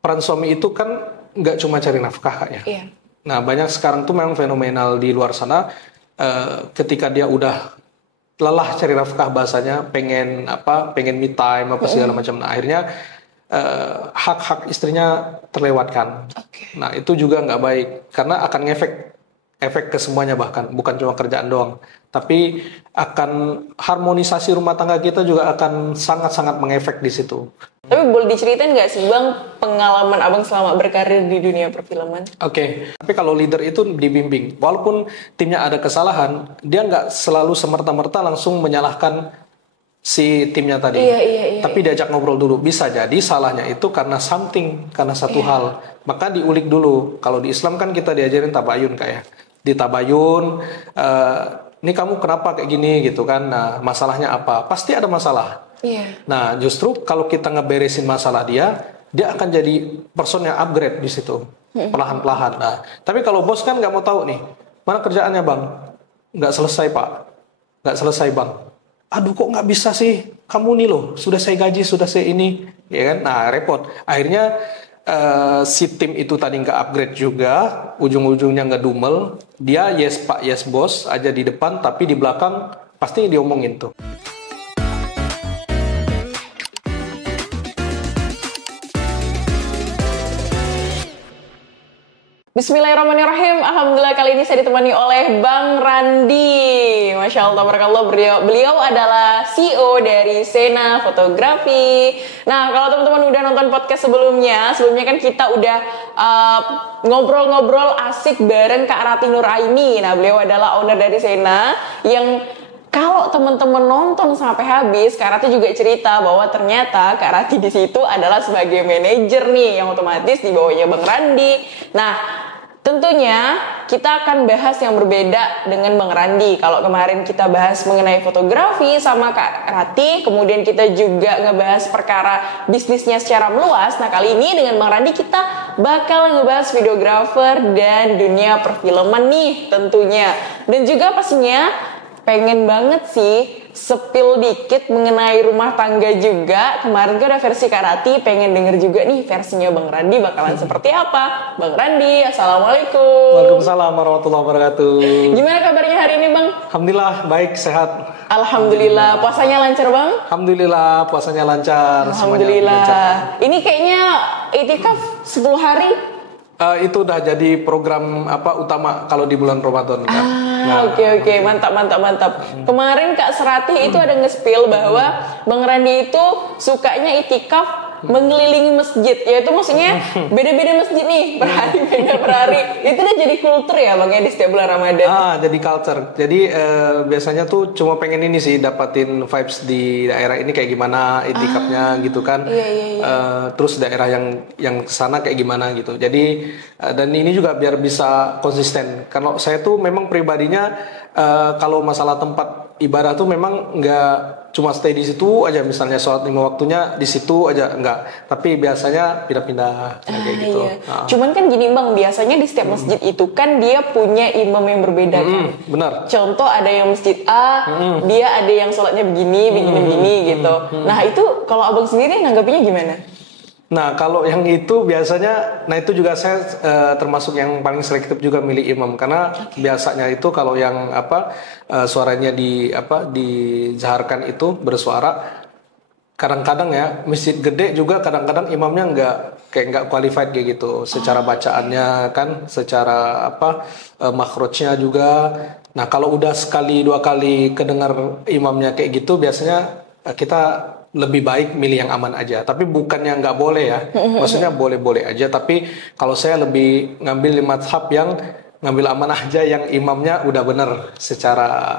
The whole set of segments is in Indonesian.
peran suami itu kan nggak cuma cari nafkah Kak ya. Iya. Nah banyak sekarang tuh memang fenomenal di luar sana, ketika dia udah lelah cari nafkah bahasanya, pengen me time apa segala macam. Nah akhirnya hak-hak istrinya terlewatkan. Oke. Nah itu juga nggak baik karena akan efek ke semuanya, bahkan bukan cuma kerjaan doang, tapi akan harmonisasi rumah tangga kita juga akan sangat-sangat mengefek di situ. Tapi boleh diceritain nggak sih Bang pengalaman Abang selama berkarir di dunia perfilman? Oke. Tapi kalau leader itu dibimbing, walaupun timnya ada kesalahan, dia nggak selalu semerta-merta langsung menyalahkan si timnya tadi. Iya. Tapi diajak ngobrol dulu. Bisa jadi salahnya itu karena karena satu hal. Maka diulik dulu. Kalau di Islam kan kita diajarin tabayun kayak ditabayun. Ini kamu kenapa kayak gini gitu kan? Nah masalahnya apa? Pasti ada masalah. Iya. Nah justru kalau kita ngeberesin masalah dia akan jadi person yang upgrade di situ perlahan-lahan. Nah tapi kalau bos kan nggak mau tahu nih mana kerjaannya bang, nggak selesai pak, nggak selesai bang. Aduh kok nggak bisa sih, kamu nih loh sudah saya gaji, sudah saya ini, ya kan? Nah repot. Akhirnya si tim itu tadi nggak upgrade juga, ujung-ujungnya nggak dumel. Dia yes pak, yes bos aja di depan, tapi di belakang pasti diomongin tuh. Bismillahirrahmanirrahim. Alhamdulillah kali ini saya ditemani oleh Bang Randi. Masya Allah, barakallah. Beliau adalah CEO dari Sena Fotografi. Nah, kalau teman-teman udah nonton podcast sebelumnya kan kita udah ngobrol-ngobrol asik bareng Kak Rati Nuraini. Nah, beliau adalah owner dari Sena yang kalau teman-teman nonton sampai habis, Kak Rati juga cerita bahwa ternyata Kak Rati di situ adalah sebagai manajer nih, yang otomatis di bawahnya Bang Randi. Nah, tentunya kita akan bahas yang berbeda dengan Bang Randi. Kalau kemarin kita bahas mengenai fotografi sama Kak Rati, kemudian kita juga ngebahas perkara bisnisnya secara meluas. Nah, kali ini dengan Bang Randi kita bakal ngebahas videografer dan dunia perfilman nih tentunya. Dan juga pastinya pengen banget sih spill dikit mengenai rumah tangga juga. Kemarin kan ada versi Kak Rati, pengen denger juga nih versinya Bang Randi bakalan seperti apa. Bang Randi, Assalamualaikum. Waalaikumsalam warahmatullahi wabarakatuh. Gimana kabarnya hari ini Bang? Alhamdulillah baik, sehat. Alhamdulillah. Puasanya lancar Bang? Alhamdulillah puasanya lancar. Alhamdulillah. Lancar. Ini kayaknya itikaf 10 hari. Itu udah jadi program utama kalau di bulan Ramadan kan. Oke, mantap. Kemarin Kak Serati itu ada nge-spill bahwa Bang Randi itu sukanya itikaf mengelilingi masjid, yaitu maksudnya beda-beda masjid nih per hari. Itu udah jadi kultur ya Bang ya di setiap bulan Ramadan. Jadi culture. Jadi biasanya tuh cuma pengen ini sih, dapatin vibes di daerah ini kayak gimana itikafnya gitu kan. Iya. Terus daerah yang kesana kayak gimana gitu. Jadi dan ini juga biar bisa konsisten. Kalau saya tuh memang pribadinya kalau masalah tempat ibadah tuh memang nggak cuma stay di situ aja, misalnya sholat 5 waktunya di situ aja, enggak. Tapi biasanya pindah-pindah kayak gitu. Iya. Cuman kan gini Bang, biasanya di setiap masjid itu kan dia punya imam yang berbeda kan. Benar. Contoh ada yang masjid A, dia ada yang sholatnya begini gitu. Nah itu kalau Abang sendiri nanggapinnya gimana? Nah kalau yang itu biasanya, nah itu juga saya termasuk yang paling selektif juga milih imam, karena biasanya itu kalau yang suaranya dizaharkan itu bersuara, kadang-kadang ya masjid gede juga kadang-kadang imamnya nggak qualified kayak gitu, secara bacaannya kan, secara makhrajnya juga. Nah kalau udah sekali 2 kali kedengar imamnya kayak gitu, biasanya kita lebih baik milih yang aman aja. Tapi bukannya nggak boleh ya, maksudnya boleh-boleh aja. Tapi kalau saya lebih ngambil mazhab yang ngambil aman aja, yang imamnya udah bener secara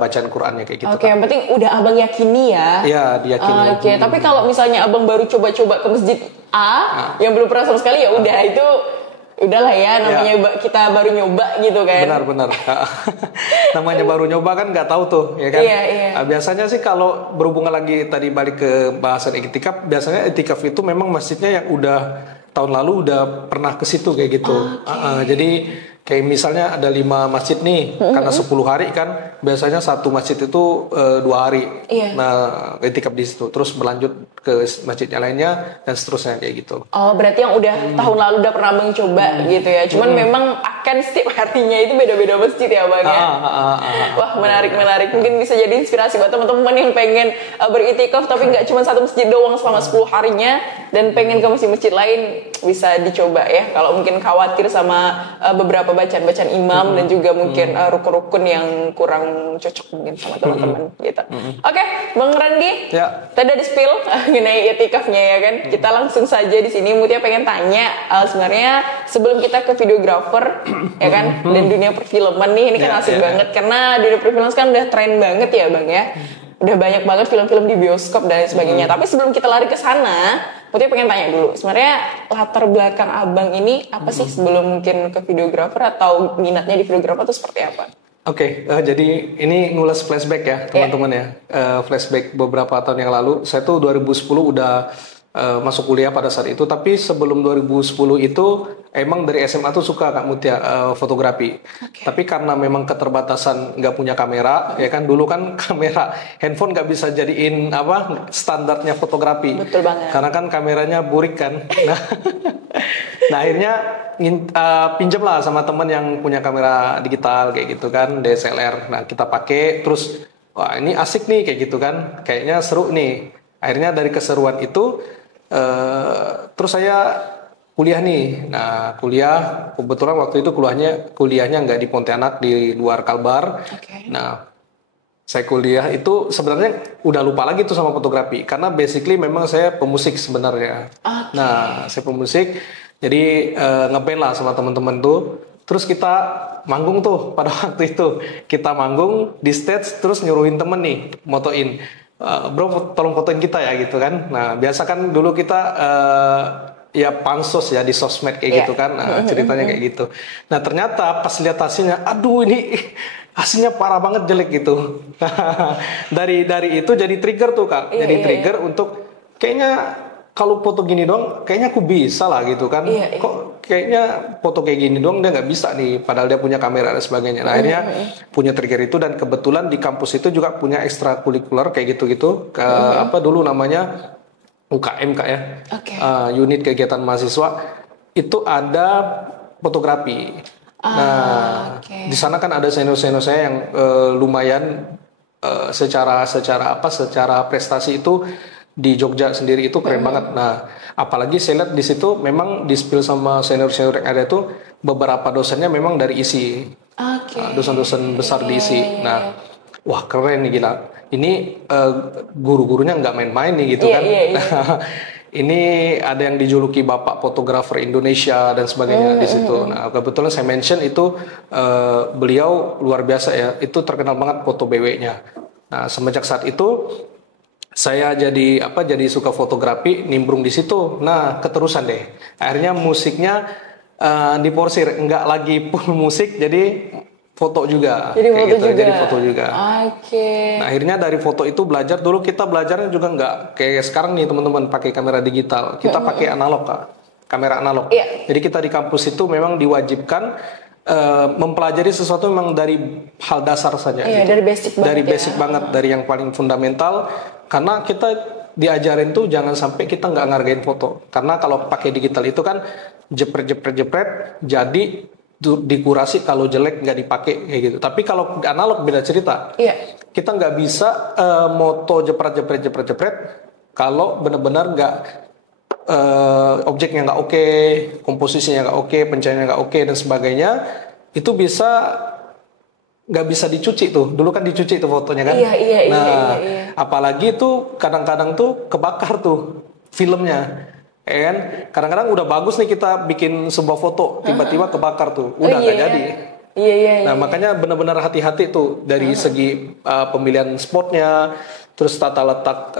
bacaan Qur'annya kayak gitu. Oke, yang penting udah Abang yakini ya. Iya, diyakini. Oke, tapi kalau misalnya Abang baru coba-coba ke masjid A yang belum pernah sama sekali, ya udah itu udahlah ya, namanya kita baru nyoba gitu kan. Benar. Namanya baru nyoba kan nggak tahu tuh ya kan. Iya. Biasanya sih kalau berhubungan lagi tadi balik ke bahasan iktikaf, biasanya iktikaf itu memang masjidnya yang udah tahun lalu udah pernah ke situ kayak gitu. Jadi Kayak misalnya ada 5 masjid nih, karena 10 hari kan, biasanya satu masjid itu 2 hari. Iya. Nah, itikaf di situ, terus berlanjut ke masjidnya lainnya dan seterusnya kayak gitu. Oh, berarti yang udah tahun lalu udah pernah mencoba gitu ya. Cuman memang akan setiap harinya itu beda-beda masjid ya, Bang ya. Wah, menarik. Mungkin bisa jadi inspirasi buat teman-teman yang pengen beritikaf tapi nggak cuma satu masjid doang selama 10 harinya dan pengen ke masjid-masjid lain, bisa dicoba ya. Kalau mungkin khawatir sama beberapa bacaan-bacaan imam dan juga mungkin rukun-rukun yang kurang cocok mungkin sama teman-teman gitu. Oke, Bang Randi. Ya. Tadi ada spill mengenai itikafnya ya kan. Kita langsung saja di sini Mutia pengen tanya sebenarnya sebelum kita ke videographer ya kan dan dunia perfilman nih, ini kan asik banget karena dunia perfilman sekarang udah tren banget ya Bang ya. Udah banyak banget film-film di bioskop dan sebagainya. Tapi sebelum kita lari ke sana, Mutia pengen tanya dulu. Sebenarnya latar belakang Abang ini apa sih sebelum mungkin ke videographer atau minatnya di videographer itu seperti apa? Oke, jadi ini ngulas flashback ya teman-teman ya. Flashback beberapa tahun yang lalu. Saya tuh 2010 udah masuk kuliah pada saat itu. Tapi sebelum 2010 itu emang dari SMA tuh suka Kak Mutia fotografi. Tapi karena memang keterbatasan nggak punya kamera, ya kan dulu kan kamera handphone nggak bisa jadiin apa standarnya fotografi. Betul banget. Karena kan kameranya burik kan. Nah akhirnya pinjam lah sama teman yang punya kamera digital kayak gitu kan, DSLR. Nah kita pakai terus, wah ini asik nih kayak gitu kan, kayaknya seru nih. Akhirnya dari keseruan itu terus saya kuliah nih. Nah kuliah kebetulan waktu itu kuliahnya nggak di Pontianak, di luar Kalbar. Nah saya kuliah itu sebenarnya udah lupa lagi tuh sama fotografi karena basically memang saya pemusik sebenarnya. Nah saya pemusik, jadi ngeband lah sama teman-teman tuh. Terus kita manggung tuh pada waktu itu, kita manggung di stage terus nyuruhin temen nih motoin. Bro tolong fotoin kita ya gitu kan. Nah biasa kan dulu kita ya pansos ya di sosmed kayak gitu kan. Nah ceritanya kayak gitu. Nah ternyata pas lihat hasilnya, aduh ini hasilnya parah banget jelek gitu. dari itu jadi trigger tuh Kak. Jadi trigger untuk kayaknya kalau foto gini doang kayaknya aku bisa lah gitu kan. Kok kayaknya foto kayak gini doang dia nggak bisa nih, padahal dia punya kamera dan sebagainya. Nah akhirnya punya trigger itu, dan kebetulan di kampus itu juga punya ekstrakurikuler kayak gitu-gitu. Apa dulu namanya UKM Kak ya. Unit kegiatan mahasiswa itu ada fotografi. Di sana kan ada senior-senior saya yang lumayan secara prestasi itu di Jogja sendiri itu keren banget. Nah, apalagi saya lihat di situ memang di spill sama senior-senior yang ada itu beberapa dosennya memang dari ISI. Dosen-dosen besar di ISI. Nah, wah keren nih gila. Ini guru-gurunya nggak main-main nih gitu kan. Ini ada yang dijuluki Bapak Fotografer Indonesia dan sebagainya di situ. Nah, kebetulan saya mention itu beliau luar biasa ya. Itu terkenal banget foto BW-nya. Nah, semenjak saat itu saya jadi suka fotografi, nimbrung di situ. Nah keterusan deh. Akhirnya musiknya diporsir, nggak lagi full musik, jadi foto juga. Jadi foto juga. Nah akhirnya dari foto itu belajar. Dulu kita belajarnya juga nggak kayak sekarang nih teman-teman pakai kamera digital. Kita pakai analog Kak, kamera analog. Jadi kita di kampus itu memang diwajibkan mempelajari sesuatu memang dari hal dasar saja. Gitu. Dari basic banget, dari yang paling fundamental. Karena kita diajarin tuh jangan sampai kita nggak ngargain foto. Karena kalau pakai digital itu kan jepret, jadi dikurasi, kalau jelek nggak dipakai kayak gitu. Tapi kalau analog beda cerita. Kita nggak bisa moto jepret kalau benar-benar nggak objeknya nggak oke, komposisinya nggak oke, pencahayaannya nggak oke dan sebagainya, itu nggak bisa dicuci tuh. Dulu kan dicuci tuh fotonya kan. Apalagi tuh kadang-kadang tuh kebakar tuh filmnya. Kan kadang-kadang udah bagus nih kita bikin sebuah foto, tiba-tiba kebakar tuh, udah nggak jadi. Nah makanya benar-benar hati-hati tuh dari segi pemilihan spotnya, terus tata letak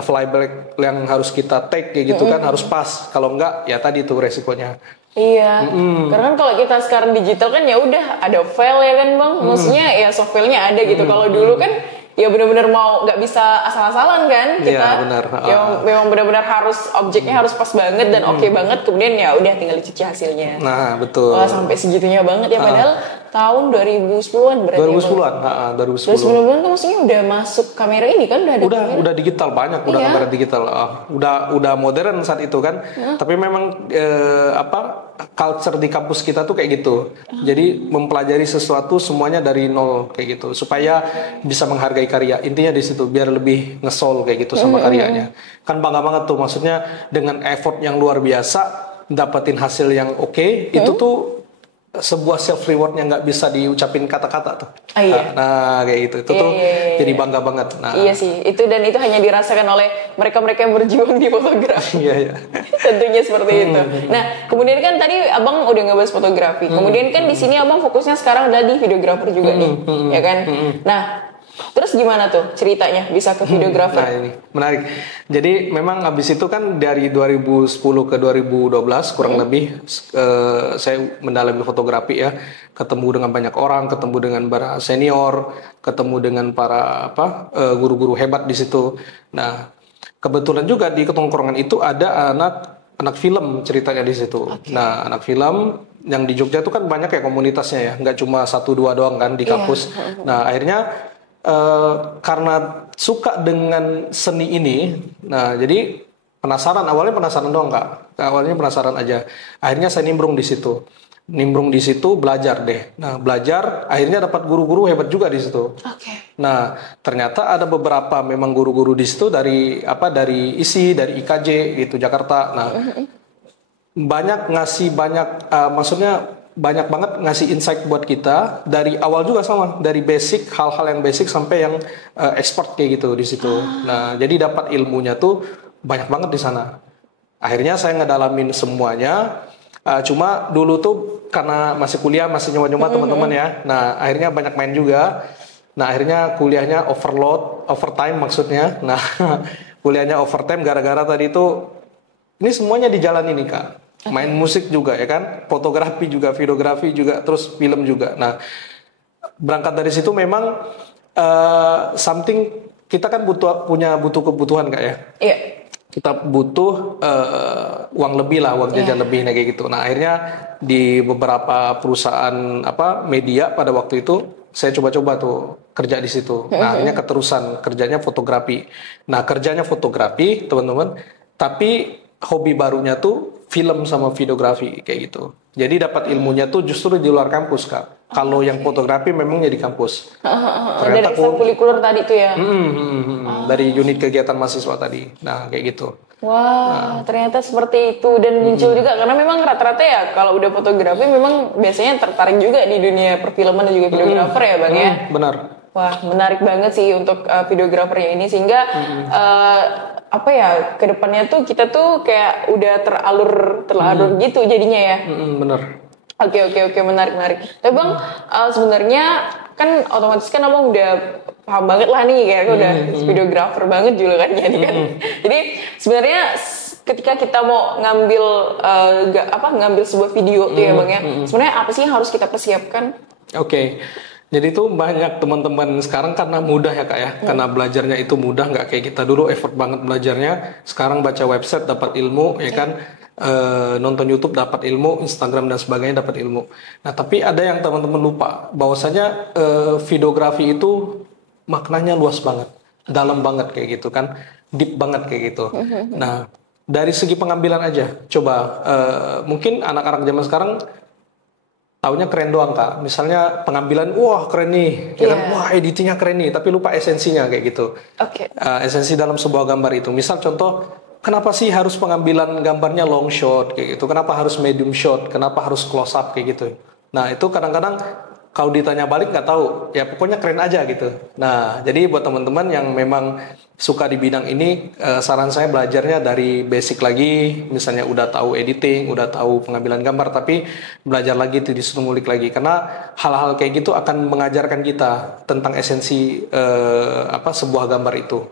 flyback yang harus kita take kayak gitu kan harus pas. Kalau enggak ya tadi tuh resikonya. Karena kan kalau kita sekarang digital kan ya udah ada file ya kan Bang, maksudnya ya soft filenya ada gitu. Kalau dulu kan ya benar-benar mau nggak bisa asal-asalan kan kita. Iya, benar. Memang benar-benar harus objeknya harus pas banget dan oke banget, kemudian ya udah tinggal dicuci hasilnya. Nah, betul. Wah, sampai segitunya banget ya, padahal tahun 2010-an berarti. 2010-an, 2010-an kan maksudnya udah masuk kamera ini kan, udah ada kamera. Udah digital banyak, udah kamera digital. Udah modern saat itu kan. Tapi memang culture di kampus kita tuh kayak gitu. Jadi mempelajari sesuatu semuanya dari nol kayak gitu supaya bisa menghargai karya. Intinya di situ biar lebih ngesol kayak gitu sama karyanya. Kan bangga banget tuh, maksudnya dengan effort yang luar biasa dapetin hasil yang oke, itu tuh sebuah self reward yang nggak bisa diucapin kata-kata tuh. Nah kayak gitu itu tuh jadi bangga banget. Nah, iya sih, itu hanya dirasakan oleh mereka-mereka yang berjuang di fotografi. Iya. Tentunya seperti itu. Nah, kemudian kan tadi abang udah ngebahas fotografi. Kemudian kan di sini abang fokusnya sekarang udah di videografer juga nih, ya kan? Nah, terus gimana tuh ceritanya bisa ke videografer? Nah ini menarik. Jadi memang habis itu kan dari 2010 ke 2012 kurang lebih saya mendalami fotografi ya. Ketemu dengan banyak orang, ketemu dengan para senior, ketemu dengan para guru-guru hebat di situ. Nah, kebetulan juga di ketongkrongan itu ada anak film ceritanya di situ. Nah, anak film yang di Jogja itu kan banyak ya komunitasnya ya, nggak cuma 1-2 doang kan di kampus. Nah, akhirnya karena suka dengan seni ini, nah jadi awalnya penasaran doang Kak. Awalnya penasaran aja. Akhirnya saya nimbrung di situ, belajar deh. Nah, belajar akhirnya dapat guru-guru hebat juga di situ. Nah, ternyata ada beberapa memang guru-guru di situ dari ISI, dari IKJ gitu Jakarta. Nah, maksudnya banyak banget ngasih insight buat kita dari awal juga sama, dari basic, hal-hal yang basic sampai yang expert kayak gitu di situ. Nah, jadi dapat ilmunya tuh banyak banget di sana. Akhirnya saya ngedalamin semuanya. Cuma dulu tuh karena masih kuliah, masih nyoba-nyoba teman-teman ya. Nah, akhirnya banyak main juga. Nah, akhirnya kuliahnya overtime maksudnya. Nah, kuliahnya overtime gara-gara tadi itu ini semuanya dijalani nih Kak. Main musik juga ya kan, fotografi juga, videografi juga, terus film juga. Nah, berangkat dari situ memang something kita kan butuh kebutuhan Kak ya. Iya. Kita butuh uang lebih lah, uang jajan lebih kayak gitu. Nah, akhirnya di beberapa perusahaan media pada waktu itu saya coba-coba tuh kerja di situ. Nah, akhirnya keterusan kerjanya fotografi. Nah, kerjanya fotografi, teman-teman, tapi hobi barunya tuh film sama videografi kayak gitu. Jadi dapat ilmunya tuh justru di luar kampus Kak. Kalau yang fotografi memangnya di kampus. Dari ekstrakurikuler tadi tuh ya. Dari unit kegiatan mahasiswa tadi. Nah kayak gitu. Wah, ternyata seperti itu dan muncul juga karena memang rata-rata ya kalau udah fotografi memang biasanya tertarik juga di dunia perfilman dan juga videografer ya Bang ya. Benar. Wah, menarik banget sih untuk videografernya ini sehingga kedepannya tuh kita tuh kayak udah teralur gitu jadinya ya. Bener. Oke, menarik. Tapi Bang, sebenarnya kan otomatis kan abang udah paham banget lah nih, kayak udah videografer banget julukannya nih kan. Jadi sebenarnya ketika kita mau ngambil sebuah video tuh ya Bang ya, sebenarnya apa sih yang harus kita persiapkan? Oke. Jadi itu banyak teman-teman sekarang karena mudah ya Kak ya, karena belajarnya itu mudah, nggak kayak kita dulu effort banget belajarnya. Sekarang baca website dapat ilmu ya kan, nonton YouTube dapat ilmu, Instagram dan sebagainya dapat ilmu. Nah tapi ada yang teman-teman lupa bahwasanya videografi itu maknanya luas banget, dalam banget kayak gitu kan, deep banget kayak gitu. Nah dari segi pengambilan aja, coba mungkin anak-anak zaman sekarang taunya keren doang Kak. Misalnya pengambilan, wah keren nih, ya kan? Wah editingnya keren nih, tapi lupa esensinya kayak gitu. Esensi dalam sebuah gambar itu. Misal contoh, kenapa sih harus pengambilan gambarnya long shot kayak gitu? Kenapa harus medium shot? Kenapa harus close up kayak gitu? Nah itu kadang-kadang kalau ditanya balik nggak tahu, ya pokoknya keren aja gitu. Nah jadi buat teman-teman yang memang suka di bidang ini, saran saya belajarnya dari basic lagi. Misalnya udah tahu editing, udah tahu pengambilan gambar, tapi belajar lagi tuh, disuruh ngulik lagi. Karena hal-hal kayak gitu akan mengajarkan kita tentang esensi sebuah gambar itu.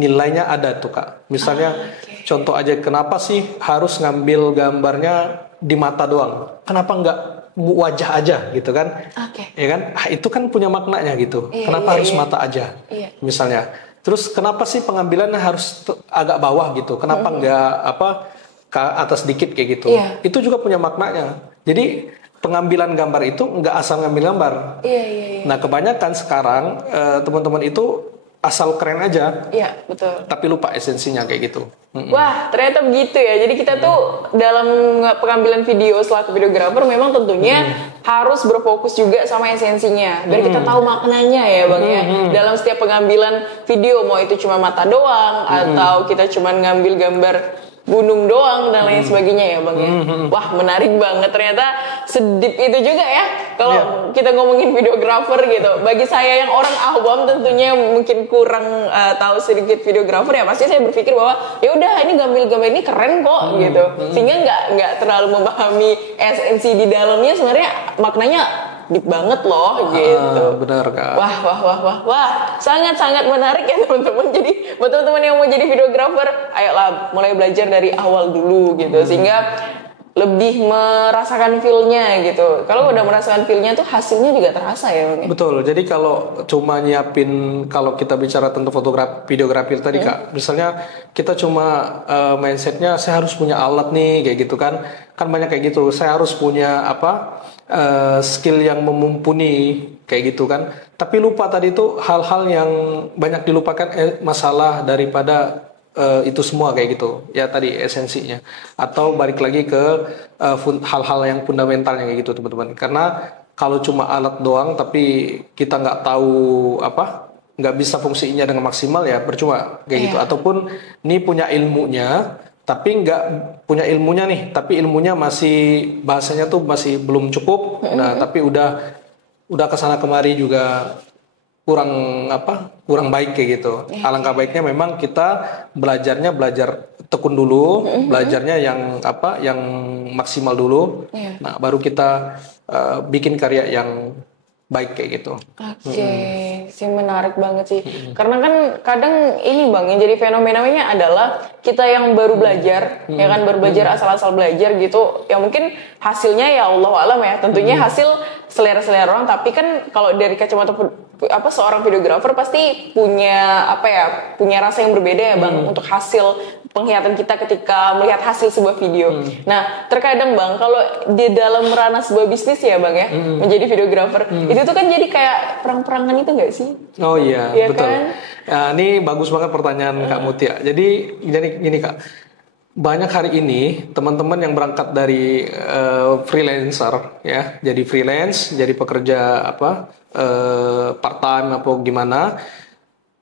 Nilainya ada tuh Kak. Misalnya contoh aja, kenapa sih harus ngambil gambarnya di mata doang? Kenapa nggak wajah aja gitu kan. Oke. Ya kan? Ah, itu kan punya maknanya gitu. Iya, Kenapa iya, harus iya. mata aja? Iya. Misalnya. Terus kenapa sih pengambilannya harus agak bawah gitu? Kenapa nggak ke atas dikit kayak gitu? Iya. Itu juga punya maknanya. Jadi pengambilan gambar itu nggak asal ngambil gambar. Iya, iya, iya. Nah kebanyakan sekarang teman-teman itu asal keren aja, Iya, betul. tapi lupa esensinya kayak gitu. Wah, ternyata begitu ya. Jadi kita tuh dalam pengambilan video selaku videografer memang tentunya harus berfokus juga sama esensinya. Biar kita tahu maknanya ya Bang ya. Dalam setiap pengambilan video, mau itu cuma mata doang, atau kita cuma ngambil gambar gunung doang dan lain sebagainya ya Bang ya. Wah, menarik banget. Ternyata sedip itu juga ya. Kalau kita ngomongin videografer gitu. Bagi saya yang orang awam tentunya mungkin kurang tahu sedikit videografer ya, pasti saya berpikir bahwa ya udah ini gambar-gambar ini keren kok gitu. Sehingga nggak terlalu memahami esensi di dalamnya sebenarnya maknanya deep banget loh gitu. Benar Kak. Wah, sangat-sangat menarik ya teman-teman. Jadi buat teman-teman yang mau jadi videografer, ayolah mulai belajar dari awal dulu gitu, sehingga lebih merasakan feel-nya gitu. Kalau udah merasakan feel-nya tuh hasilnya juga terasa ya Bang. Betul. Jadi kalau cuma nyiapin, kalau kita bicara tentang videografi tadi Kak, misalnya kita cuma mindsetnya saya harus punya alat nih kayak gitu kan banyak kayak gitu. Saya harus punya skill yang mumpuni kayak gitu kan. Tapi lupa tadi itu hal-hal yang banyak dilupakan, masalah daripada itu semua kayak gitu ya, tadi esensinya. Atau balik lagi ke hal-hal yang fundamentalnya kayak gitu teman-teman. Karena kalau cuma alat doang tapi kita nggak tahu nggak bisa fungsinya dengan maksimal ya percuma kayak gitu. Ataupun ini punya ilmunya tapi nggak punya ilmunya nih, tapi ilmunya masih bahasanya tuh masih belum cukup. Nah tapi udah kesana kemari juga kurang baik kayak gitu. Alangkah baiknya memang kita belajar tekun dulu, belajarnya yang maksimal dulu. Nah baru kita bikin karya yang baik kayak gitu. Oke, sih menarik banget sih. Karena kan kadang ini Bang, yang jadi fenomenanya adalah kita yang baru belajar, ya kan baru belajar asal-asal belajar gitu. Ya mungkin hasilnya ya Allah alam ya. Tentunya hasil selera-selera orang, tapi kan kalau dari kacamata seorang videografer pasti punya punya rasa yang berbeda ya Bang untuk hasil penglihatan kita ketika melihat hasil sebuah video. Nah, terkadang Bang, kalau di dalam ranah sebuah bisnis ya Bang ya, menjadi videografer, itu tuh kan jadi kayak perang-perangan itu nggak sih? Oh iya, ya betul. Kan? Ya, ini bagus banget pertanyaan Kak Mutia. Jadi gini Kak, banyak hari ini teman-teman yang berangkat dari freelancer ya, jadi freelance, jadi pekerja part time apa gimana.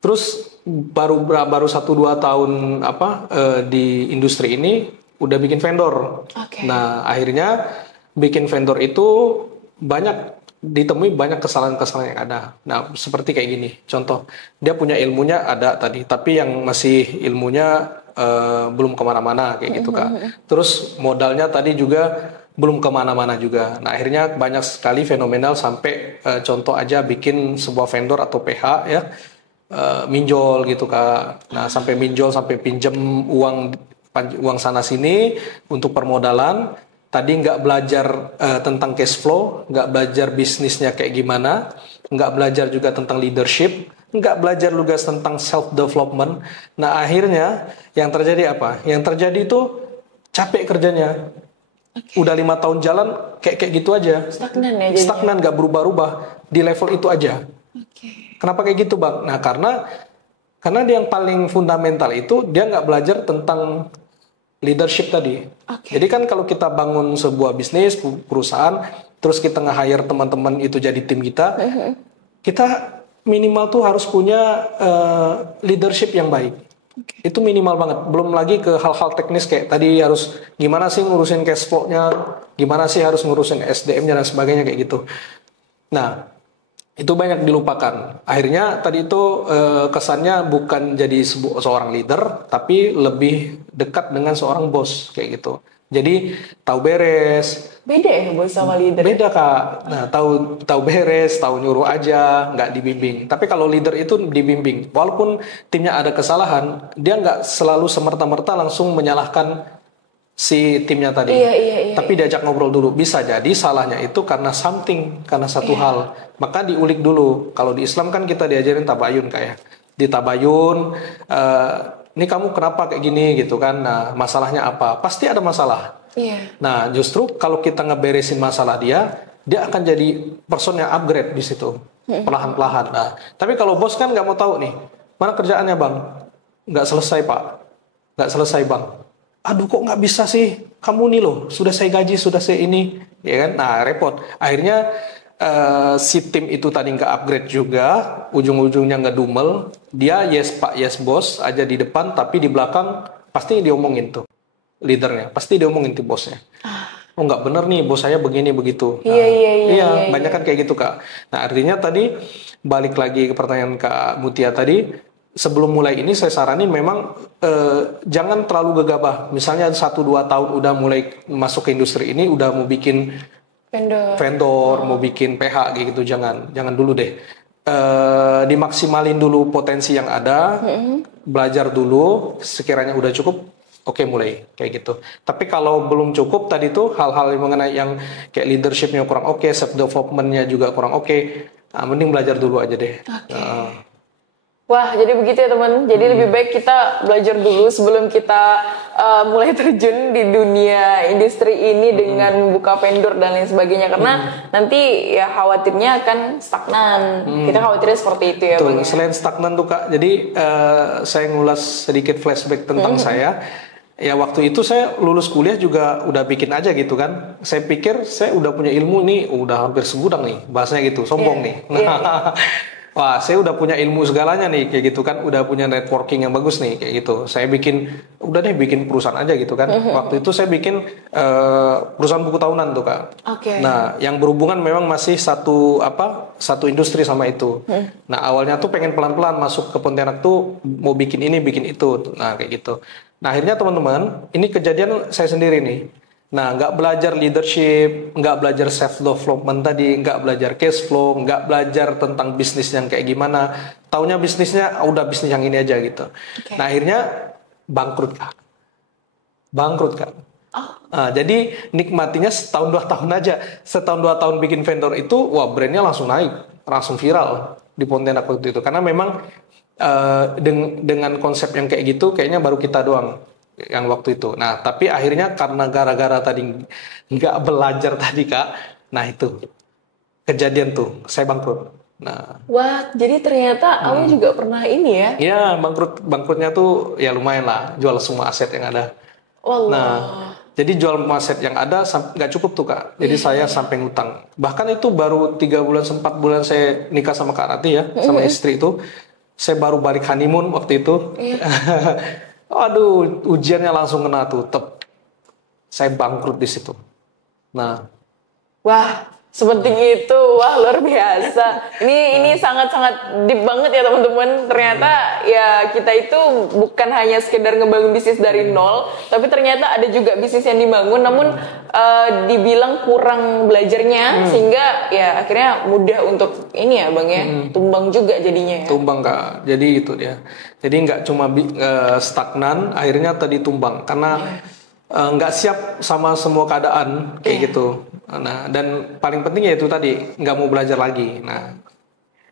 Terus baru 1-2 tahun di industri ini udah bikin vendor. Nah, akhirnya bikin vendor itu ditemui banyak kesalahan-kesalahan yang ada. Nah, seperti kayak gini. Contoh, dia punya ilmunya ada tadi, tapi yang masih ilmunya belum kemana-mana kayak gitu Kak. Terus modalnya tadi juga belum kemana-mana juga. Nah, akhirnya banyak sekali fenomenal sampai contoh aja bikin sebuah vendor atau PH ya. Minjol gitu Kak. Nah sampai minjol, sampai pinjem uang sana sini untuk permodalan. Tadi nggak belajar tentang cash flow, nggak belajar bisnisnya kayak gimana, nggak belajar juga tentang leadership, nggak belajar juga tentang self development. Nah akhirnya yang terjadi apa? Yang terjadi itu capek kerjanya. Udah 5 tahun jalan kayak gitu aja. Stagnan ya. Stagnan, nggak berubah-ubah di level itu aja. Kenapa kayak gitu Bang? Nah karena dia yang paling fundamental itu dia nggak belajar tentang leadership tadi. Jadi kan kalau kita bangun sebuah bisnis, perusahaan, terus kita nge-hire teman-teman itu jadi tim kita, kita minimal tuh harus punya leadership yang baik. Itu minimal banget. Belum lagi ke hal-hal teknis kayak tadi harus gimana sih ngurusin cash flow-nya, gimana sih harus ngurusin SDM-nya dan sebagainya kayak gitu. Nah itu banyak dilupakan. Akhirnya tadi itu kesannya bukan jadi seorang leader, tapi lebih dekat dengan seorang bos kayak gitu. Jadi tahu beres. Beda ya bos sama leader. Beda Kak. Nah tahu beres, tahu nyuruh aja, nggak dibimbing. Tapi kalau leader itu dibimbing. Walaupun timnya ada kesalahan, dia nggak selalu semerta-merta langsung menyalahkan si timnya tadi. Iya. Tapi diajak ngobrol dulu. Bisa jadi salahnya itu karena something, karena satu hal. Maka diulik dulu. Kalau di Islam kan kita diajarin tabayun kayak. Di tabayun, ini kamu kenapa kayak gini gitu kan? Nah, masalahnya apa? Pasti ada masalah. Iya. Nah, justru kalau kita ngeberesin masalah dia akan jadi person yang upgrade di situ. Perlahan-lahan. Nah, tapi kalau bos kan nggak mau tahu nih, mana kerjaannya bang? Nggak selesai pak. Nggak selesai bang. Aduh kok nggak bisa sih, kamu nih loh, sudah saya gaji, sudah saya ini, ya kan? Nah repot. Akhirnya si tim itu tadi nggak upgrade juga, ujung-ujungnya ngedumel, dia yes pak, yes bos aja di depan, tapi di belakang pasti diomongin tuh leadernya, pasti diomongin tuh bosnya. Oh nggak bener nih, bos saya begini begitu. Nah, iya, banyak kan kayak gitu kak. Nah artinya tadi balik lagi ke pertanyaan Kak Mutia tadi. Sebelum mulai ini saya saranin memang jangan terlalu gegabah. Misalnya 1-2 tahun udah mulai masuk ke industri ini, udah mau bikin vendor, mau bikin PH gitu, jangan dulu deh. Dimaksimalin dulu potensi yang ada, belajar dulu, sekiranya udah cukup, oke mulai kayak gitu. Tapi kalau belum cukup tadi tuh hal-hal yang mengenai yang kayak leadershipnya kurang oke, self developmentnya juga kurang oke, nah, mending belajar dulu aja deh. Wah, jadi begitu ya teman. Jadi lebih baik kita belajar dulu sebelum kita mulai terjun di dunia industri ini dengan membuka vendor dan lain sebagainya. Karena nanti ya khawatirnya akan stagnan. Kita khawatirnya seperti itu ya Betul. Bang. Selain stagnan tuh Kak, jadi saya ngulas sedikit flashback tentang saya. Ya waktu itu saya lulus kuliah juga udah bikin aja gitu kan. Saya pikir saya udah punya ilmu nih, udah hampir segudang nih. Bahasanya gitu, sombong nih. Nah, wah, saya udah punya ilmu segalanya nih, kayak gitu kan, udah punya networking yang bagus nih, kayak gitu. Saya udah deh bikin perusahaan aja gitu kan. Waktu itu saya bikin perusahaan buku tahunan tuh Kak. Nah, yang berhubungan memang masih satu industri sama itu. Nah, awalnya tuh pengen pelan-pelan masuk ke Pontianak tuh mau bikin ini, bikin itu. Nah, kayak gitu. Nah, akhirnya teman-teman, ini kejadian saya sendiri nih. Nah, nggak belajar leadership, nggak belajar self development tadi, nggak belajar cash flow, nggak belajar tentang bisnis yang kayak gimana. Taunya bisnisnya udah bisnis yang ini aja gitu. Nah, akhirnya bangkrut Kak. Nah, jadi nikmatinya setahun 2 tahun aja. Setahun 2 tahun bikin vendor itu, wah brandnya langsung naik, langsung viral di Pontianak waktu itu. Karena memang dengan konsep yang kayak gitu, kayaknya baru kita doang yang waktu itu. Nah, tapi akhirnya karena gara-gara tadi nggak belajar tadi Kak, nah itu kejadian tuh, saya bangkrut. Nah, wah, jadi ternyata Awi juga pernah ini ya? Iya, bangkrutnya tuh ya lumayan lah, jual semua aset yang ada. Nah, jadi jual semua aset yang ada nggak cukup tuh Kak. Jadi saya sampai ngutang. Bahkan itu baru 3 bulan, 4 bulan saya nikah sama Kak Rati ya, sama istri itu. Saya baru balik honeymoon waktu itu. Aduh, ujiannya langsung kena tuh. Saya bangkrut di situ. Nah, wah, sepenting itu, wah luar biasa. Ini sangat-sangat deep banget ya teman-teman. Ternyata ya kita itu bukan hanya sekedar ngebangun bisnis dari nol, tapi ternyata ada juga bisnis yang dibangun, namun dibilang kurang belajarnya, sehingga ya akhirnya mudah untuk ini ya Bang ya, tumbang juga jadinya ya. Tumbang Kak, jadi itu dia. Jadi nggak cuma stagnan, akhirnya tadi tumbang karena nggak siap sama semua keadaan kayak gitu. Nah, dan paling penting ya itu tadi nggak mau belajar lagi. Nah,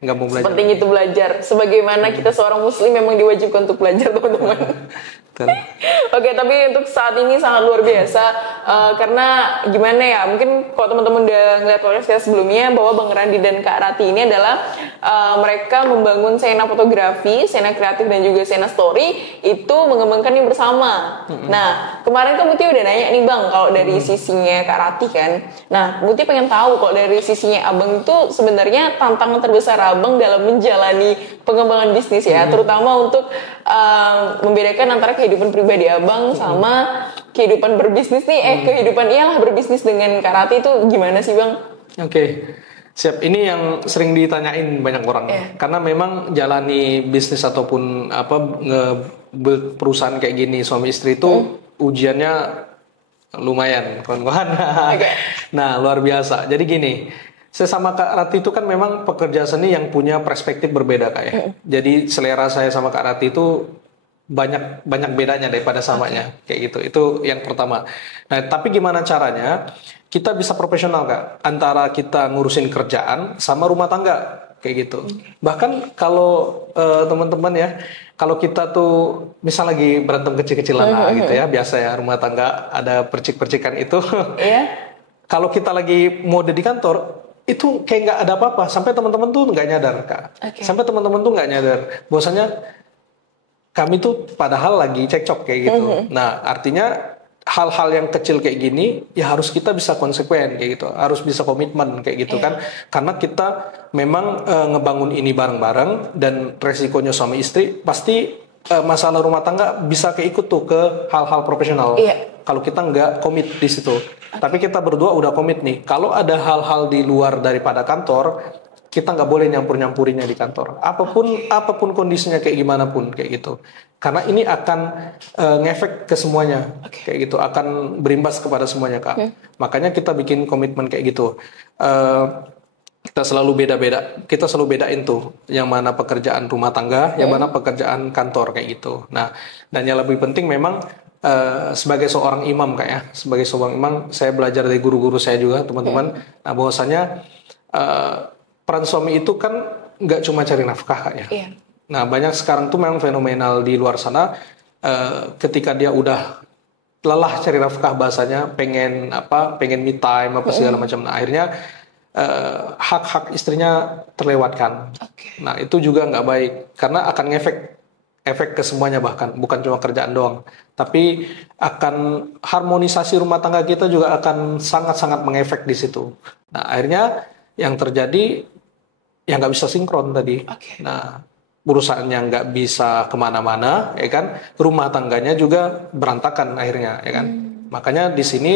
nggak mau belajar. Penting itu belajar. Sebagaimana kita seorang Muslim memang diwajibkan untuk belajar teman-teman. Oke, tapi untuk saat ini sangat luar biasa karena gimana ya? Mungkin kalau teman-teman udah ngeliat podcast saya sebelumnya bahwa Bang Randi dan Kak Rati ini adalah mereka membangun Sena Fotografi, Sena Kreatif dan juga Sena Story itu mengembangkan ini bersama. Nah, kemarin kan Muti udah nanya nih Bang, kalau dari sisinya Kak Rati kan. Nah, Muti pengen tahu kalau dari sisinya Abang itu sebenarnya tantangan terbesar Abang dalam menjalani pengembangan bisnis ya, terutama untuk membedakan antara kehidupan pribadi Abang sama kehidupan berbisnis nih, kehidupan berbisnis dengan Kak Rati itu gimana sih Bang? Oke. Siap, ini yang sering ditanyain banyak orang. Karena memang jalani bisnis ataupun nge-build perusahaan kayak gini suami istri itu ujiannya lumayan, kawan-kawan. Nah, luar biasa. Jadi gini, saya sama Kak Rati itu kan memang pekerja seni yang punya perspektif berbeda Kak ya. Jadi selera saya sama Kak Rati itu banyak banyak bedanya daripada samanya kayak gitu. Itu yang pertama. Nah, tapi gimana caranya kita bisa profesional Kak antara kita ngurusin kerjaan sama rumah tangga kayak gitu. Bahkan kalau teman-teman ya, kalau kita tuh misal lagi berantem kecil-kecilan gitu ya, biasa ya rumah tangga ada percik-percikan itu. Iya. Kalau kita lagi mode di kantor itu kayak nggak ada apa-apa sampai teman-teman tuh nggak nyadar Kak. Sampai teman-teman tuh nggak nyadar bahwasanya kami tuh padahal lagi cekcok kayak gitu. Nah, artinya hal-hal yang kecil kayak gini ya harus kita bisa konsekuen kayak gitu, harus bisa komitmen kayak gitu kan. Karena kita memang ngebangun ini bareng-bareng dan resikonya suami istri pasti masalah rumah tangga bisa keikut tuh ke hal-hal profesional. Kalau kita nggak komit di situ. Tapi kita berdua udah komit nih. Kalau ada hal-hal di luar daripada kantor, kita nggak boleh nyampur-nyampurinya di kantor. Apapun kondisinya kayak gimana pun kayak gitu. Karena ini akan ngefek ke semuanya kayak gitu, akan berimbas kepada semuanya Kak. Makanya kita bikin komitmen kayak gitu. Kita selalu beda-beda. Kita selalu bedain tuh yang mana pekerjaan rumah tangga, yang mana pekerjaan kantor kayak gitu. Nah, dan yang lebih penting memang sebagai seorang imam Kak ya, sebagai seorang imam saya belajar dari guru-guru saya juga teman-teman. Nah, bahwasanya peran suami itu kan nggak cuma cari nafkah Kak ya. Nah, banyak sekarang tuh memang fenomenal di luar sana ketika dia udah lelah cari nafkah bahasanya, pengen me time apa segala macam. Nah, akhirnya hak-hak istrinya terlewatkan. Nah, itu juga nggak baik karena akan efek ke semuanya, bahkan bukan cuma kerjaan doang, tapi akan harmonisasi rumah tangga kita juga akan sangat-sangat mengefek di situ. Nah, akhirnya yang terjadi ya nggak bisa sinkron tadi. Nah, perusahaannya nggak bisa kemana-mana, ya kan? Rumah tangganya juga berantakan akhirnya, ya kan? Makanya di sini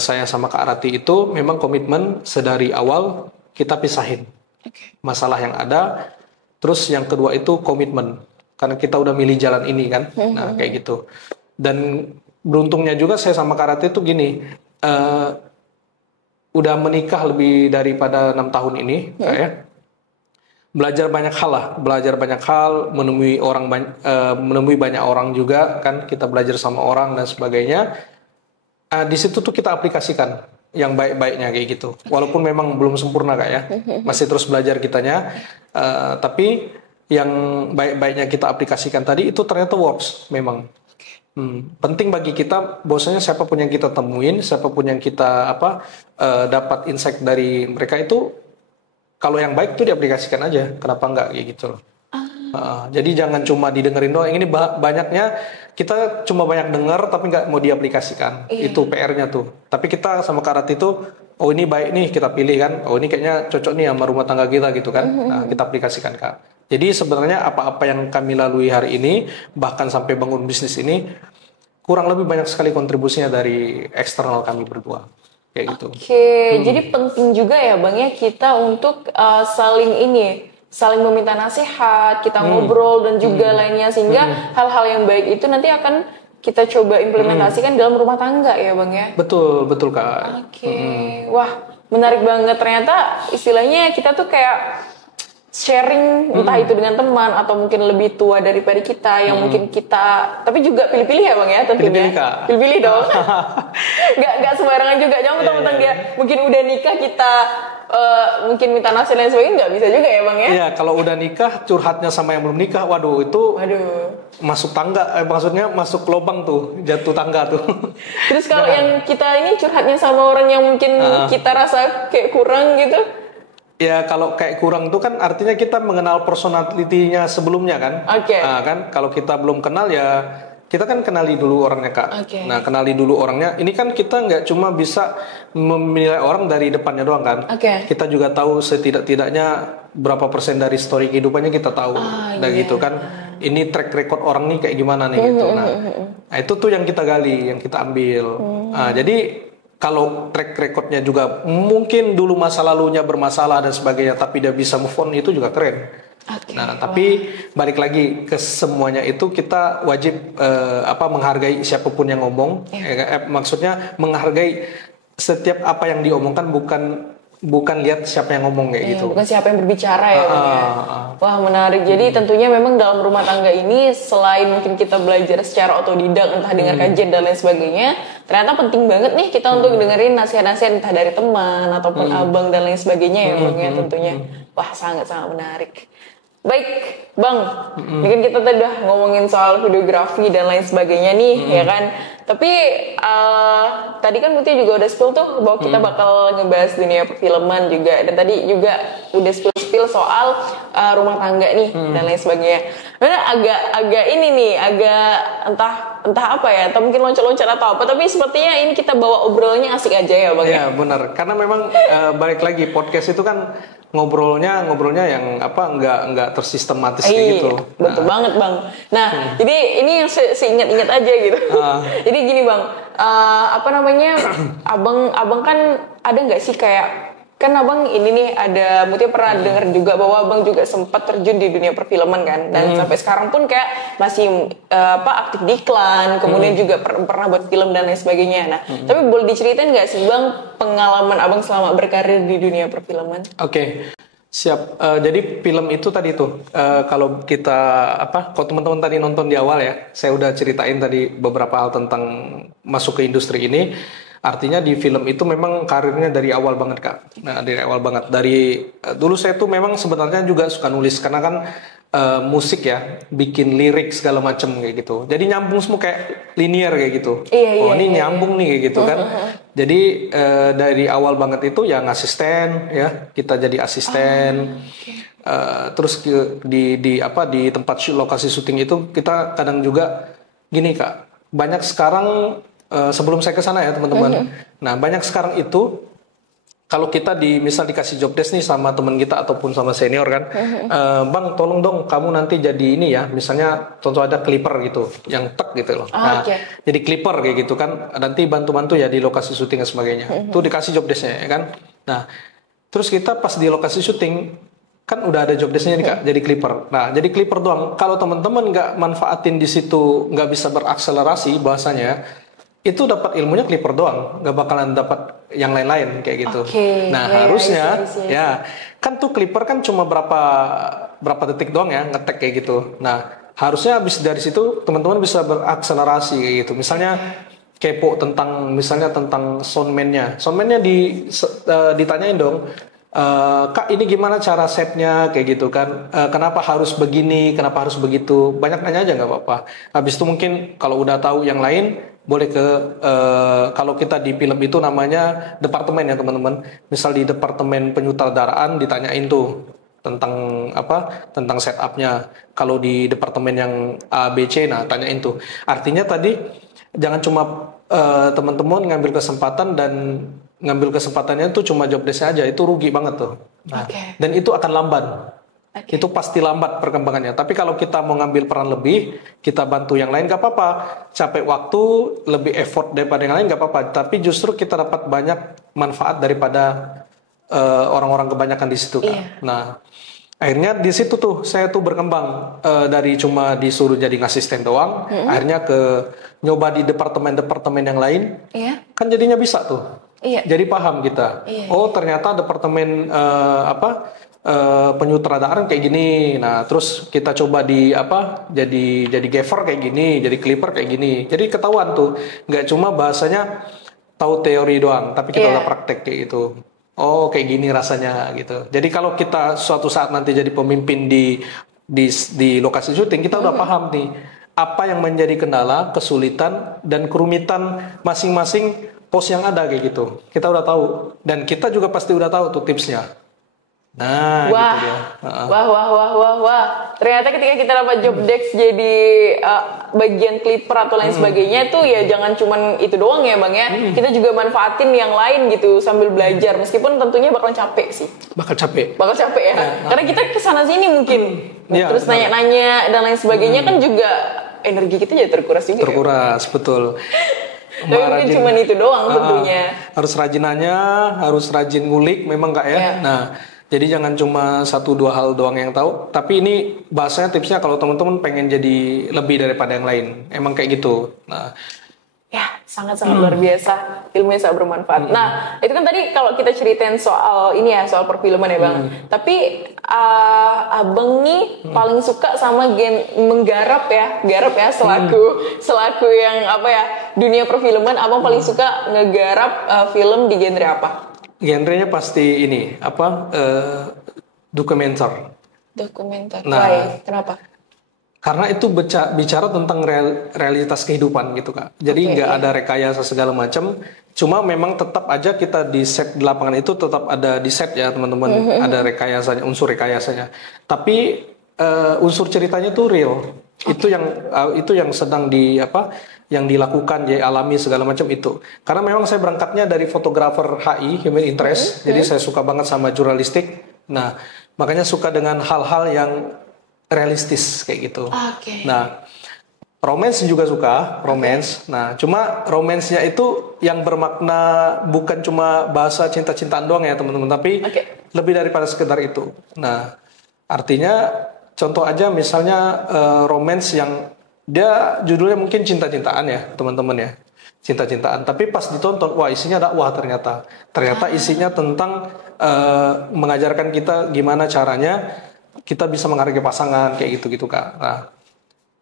saya sama Kak Rati itu memang komitmen sedari awal kita pisahin masalah yang ada. Terus yang kedua itu komitmen, karena kita udah milih jalan ini kan. Nah, kayak gitu. Dan beruntungnya juga saya sama Kak Rati itu gini, udah menikah lebih daripada 6 tahun ini, ya. Belajar banyak hal, menemui banyak orang juga kan, kita belajar sama orang dan sebagainya. Di situ tuh kita aplikasikan yang baik-baiknya kayak gitu. Walaupun memang belum sempurna Kak ya, masih terus belajar kitanya. Tapi yang baik-baiknya kita aplikasikan tadi itu ternyata works memang. Penting bagi kita, bahwasanya siapapun yang kita temuin, siapapun yang kita dapat insight dari mereka itu, kalau yang baik itu diaplikasikan aja, kenapa enggak kayak gitu loh. Jadi jangan cuma didengerin doang. Ini banyaknya kita cuma banyak dengar tapi nggak mau diaplikasikan. Itu PR-nya tuh. Tapi kita sama Kak Rati itu, oh ini baik nih kita pilih kan. Oh ini kayaknya cocok nih sama rumah tangga kita gitu kan. Nah, kita aplikasikan Kak. Jadi sebenarnya apa-apa yang kami lalui hari ini, bahkan sampai bangun bisnis ini, kurang lebih banyak sekali kontribusinya dari eksternal kami berdua. Kayak gitu. Jadi penting juga ya Bang ya kita untuk saling meminta nasihat, kita ngobrol dan juga lainnya, sehingga hal-hal yang baik itu nanti akan kita coba implementasikan dalam rumah tangga ya Bang ya. Betul Kak. Wah, menarik banget, ternyata istilahnya kita tuh kayak sharing, entah itu dengan teman atau mungkin lebih tua daripada kita yang mungkin kita, tapi juga pilih-pilih ya Bang ya tentunya. Pilih-pilih dong. Gak sembarangan juga, jangan mentang-mentang dia mungkin udah nikah kita mungkin minta nasihat dan sebagainya, nggak bisa juga ya Bang ya. Iya, kalau udah nikah curhatnya sama yang belum nikah, waduh itu masuk tangga, maksudnya masuk lubang tuh, jatuh tangga tuh. Terus kalau yang kita ini curhatnya sama orang yang mungkin kita rasa kayak kurang gitu. Ya kalau kayak kurang tuh kan artinya kita mengenal personality-nya sebelumnya kan. Nah, kan kalau kita belum kenal ya kita kan kenali dulu orangnya Kak. Nah, kenali dulu orangnya. Ini kan kita nggak cuma bisa menilai orang dari depannya doang kan. Kita juga tahu setidak-tidaknya berapa persen dari story kehidupannya kita tahu. Gitu kan. Ini track record orang nih kayak gimana nih gitu. Nah, itu tuh yang kita gali, yang kita ambil. Nah, jadi kalau track recordnya juga mungkin dulu masa lalunya bermasalah dan sebagainya, tapi dia bisa move on, itu juga keren. Nah, tapi balik lagi ke semuanya itu kita wajib menghargai siapapun yang ngomong. Maksudnya menghargai setiap apa yang diomongkan, bukan bukan lihat siapa yang ngomong kayak gitu. Bukan siapa yang berbicara ya, Bang, ya. Wah, menarik. Jadi tentunya memang dalam rumah tangga ini selain mungkin kita belajar secara otodidak entah dengan kajian dan lain sebagainya, ternyata penting banget nih kita untuk dengerin nasihat-nasihat entah dari teman ataupun abang dan lain sebagainya ya, Bang, ya, tentunya. Wah, sangat-sangat menarik. Baik, Bang. Mungkin kita tadi udah ngomongin soal videografi dan lain sebagainya nih, ya kan. Tapi tadi kan Muti juga udah spill tuh bahwa kita bakal ngebahas dunia perfilman juga, dan tadi juga udah spill soal rumah tangga nih dan lain sebagainya. Bener agak ini nih, entah apa ya, atau mungkin loncat-loncat atau apa, tapi sepertinya ini kita bawa obrolnya asik aja ya, Bang. Iya, benar. Karena memang balik lagi podcast itu kan ngobrolnya yang nggak tersistematis kayak gitu. Betul banget, Bang. Nah, jadi ini yang seingat-ingat aja gitu. Jadi gini, Bang, abang kan ada nggak sih kayak, kan abang ini nih ada, Mutia pernah dengar juga bahwa abang juga sempat terjun di dunia perfilman kan, dan sampai sekarang pun kayak masih aktif di iklan, kemudian juga pernah buat film dan lain sebagainya. Nah, tapi boleh diceritain nggak sih, Bang, pengalaman abang selama berkarir di dunia perfilman? Oke. Siap. Jadi film itu tadi tuh kalau kita kalau teman-teman tadi nonton di awal ya, saya udah ceritain tadi beberapa hal tentang masuk ke industri ini. Artinya di film itu memang karirnya dari awal banget, Kak. Nah, dari awal banget. Dari dulu saya tuh memang sebenarnya juga suka nulis karena kan musik ya, bikin lirik segala macam kayak gitu. Jadi nyambung semua kayak linear kayak gitu. Ini nyambung nih kayak gitu kan. Jadi dari awal banget itu ya asisten ya, kita jadi asisten. Terus di tempat lokasi syuting itu kita kadang juga gini, Kak. Banyak sekarang sebelum saya ke sana ya, teman-teman. Nah, banyak sekarang itu kalau kita misal dikasih job desk nih sama teman kita ataupun sama senior kan, Bang, tolong dong kamu nanti jadi ini ya, misalnya contoh ada clipper gitu, yang tek gitu loh. Jadi clipper kayak gitu kan, nanti bantu-bantu ya di lokasi syuting dan sebagainya. Itu dikasih job desknya ya kan. Nah, terus kita pas di lokasi syuting kan udah ada job desknya nih, Kak, jadi clipper. Nah, jadi clipper doang. Kalau teman-teman nggak manfaatin di situ, nggak bisa berakselerasi bahasanya, itu dapat ilmunya clipper doang, nggak bakalan dapat yang lain-lain kayak gitu. Nah, harusnya ya kan tuh clipper kan cuma berapa detik doang ya ngetek kayak gitu. Nah, harusnya habis dari situ teman-teman bisa berakselerasi kayak gitu. Misalnya kepo tentang soundman-nya ditanyain dong, Kak, ini gimana cara setnya kayak gitu kan, kenapa harus begini, kenapa harus begitu, banyak nanya aja nggak apa-apa. Habis itu mungkin kalau udah tahu yang lain boleh kalau kita di film itu namanya departemen ya, teman-teman. Misal di departemen penyutradaraan ditanyain tuh tentang setupnya. Kalau di departemen yang A, B, C, nah tanyain tuh. Artinya tadi jangan cuma teman-teman ngambil kesempatannya itu cuma job desk aja, itu rugi banget tuh. Nah, dan itu akan lamban. Itu pasti lambat perkembangannya. Tapi kalau kita mau ngambil peran lebih, kita bantu yang lain gak apa-apa. Capek waktu, lebih effort daripada yang lain gak apa-apa. Tapi justru kita dapat banyak manfaat daripada orang-orang kebanyakan di situ, Kak. Nah, akhirnya di situ tuh saya tuh berkembang dari cuma disuruh jadi asisten doang, akhirnya ke nyoba di departemen-departemen yang lain. Kan jadinya bisa tuh. Jadi paham kita. Oh, ternyata departemen penyutradaraan kayak gini. Nah, terus kita coba jadi gaffer kayak gini, jadi clipper kayak gini. Jadi ketahuan tuh, nggak cuma bahasanya tahu teori doang, tapi kita udah praktek kayak gitu. Oh, kayak gini rasanya gitu. Jadi kalau kita suatu saat nanti jadi pemimpin di lokasi syuting, kita udah paham nih apa yang menjadi kendala, kesulitan dan kerumitan masing-masing pos yang ada kayak gitu. Kita udah tahu, dan kita juga pasti udah tahu tuh tipsnya. Nah, gitu dia. Wah. Ternyata ketika kita dapat job desk jadi bagian clipper atau lain sebagainya tuh ya jangan cuman itu doang ya, Bang ya. Kita juga manfaatin yang lain gitu sambil belajar, meskipun tentunya bakal capek sih. Bakal capek ya. Karena kita kesana sini mungkin. Terus nanya-nanya dan lain sebagainya kan juga energi kita jadi terkuras juga. Terkuras, betul. Tapi mungkin cuma itu doang tentunya. Harus rajin nanya, harus rajin ngulik, memang Kak ya. Nah, jadi jangan cuma 1-2 hal doang yang tahu. Tapi ini bahasanya tipsnya kalau teman-teman pengen jadi lebih daripada yang lain. Emang kayak gitu. Nah, ya, sangat-sangat luar biasa, ilmunya sangat bermanfaat. Nah, itu kan tadi kalau kita ceritain soal ini ya, soal perfilman ya Bang. Tapi Abang nih paling suka sama menggarap ya, selaku yang apa ya, dunia perfilman. Abang paling suka ngegarap film di genre apa? Genrenya pasti ini dokumenter. Dokumenter. Nah, Why? Kenapa? Karena itu bicara tentang realitas kehidupan gitu Kak. Jadi nggak ada rekayasa segala macam. Cuma memang tetap aja kita di set di lapangan itu tetap ada di set ya teman-teman. Ada rekayasanya, unsur rekayasanya. Tapi unsur ceritanya tuh real. Itu yang sedang yang dilakukan, ya alami segala macam itu. Karena memang saya berangkatnya dari fotografer HI, human interest. Jadi saya suka banget sama jurnalistik. Nah, makanya suka dengan hal-hal yang realistis kayak gitu. Nah, romance juga suka, romance. Nah, cuma romansnya itu yang bermakna bukan cuma bahasa cinta-cintaan doang ya teman-teman, tapi lebih daripada sekedar itu. Nah, artinya contoh aja misalnya romance yang dia judulnya mungkin cinta-cintaan ya teman-teman ya, cinta-cintaan. Tapi pas ditonton, wah isinya dakwah ternyata. Ternyata isinya tentang mengajarkan kita gimana caranya kita bisa menghargai pasangan kayak gitu Kak. Nah,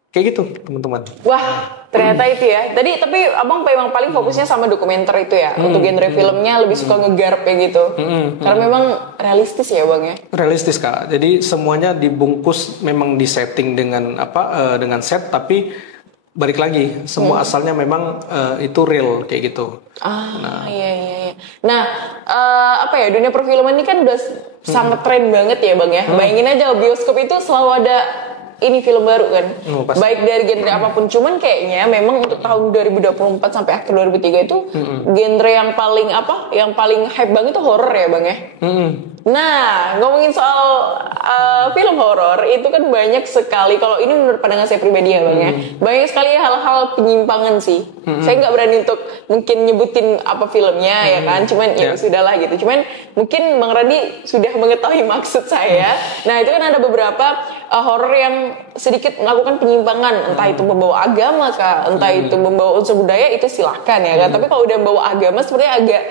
kayak gitu teman-teman. Wah, ternyata itu ya. Tapi Abang memang paling fokusnya sama dokumenter itu ya. Untuk genre filmnya lebih suka ngegarap kayak gitu. Karena memang realistis ya Bang ya. Realistis Kak. Jadi semuanya dibungkus memang disetting dengan dengan set, tapi balik lagi semua asalnya memang itu real kayak gitu. Iya. Nah, dunia perfilman ini kan udah sangat tren banget ya Bang ya. Bayangin aja bioskop itu selalu ada ini film baru kan. Baik dari genre apapun, cuman kayaknya memang untuk tahun 2024 sampai akhir 2003 itu genre yang paling hype banget itu horor ya Bang ya. Nah, ngomongin soal film horor itu kan banyak sekali, kalau ini menurut pandangan saya pribadi ya Bang ya, banyak sekali hal-hal penyimpangan sih. Saya nggak berani untuk mungkin nyebutin apa filmnya ya kan, cuman ya sudahlah gitu. Cuman mungkin Bang Radi sudah mengetahui maksud saya. Nah, itu kan ada beberapa horor yang sedikit melakukan penyimpangan, entah itu membawa agama kah, entah itu membawa unsur budaya, itu silahkan ya kan. Tapi kalau udah membawa agama sepertinya agak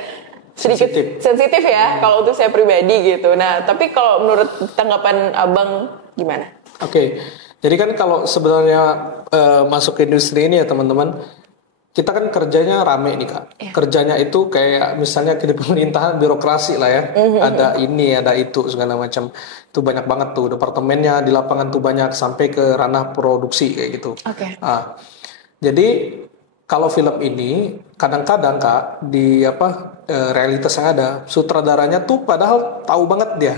sedikit sensitif ya kalau untuk saya pribadi gitu. Nah, tapi kalau menurut tanggapan Abang gimana? Jadi kan kalau sebenarnya masuk ke industri ini ya teman-teman, kita kan kerjanya rame nih Kak. Kerjanya itu kayak misalnya di pemerintahan birokrasi lah ya. Ada ini, ada itu segala macam. Itu banyak banget tuh departemennya di lapangan tuh banyak sampai ke ranah produksi kayak gitu. Jadi kalau film ini kadang-kadang Kak di realitas yang ada, sutradaranya tuh padahal tahu banget dia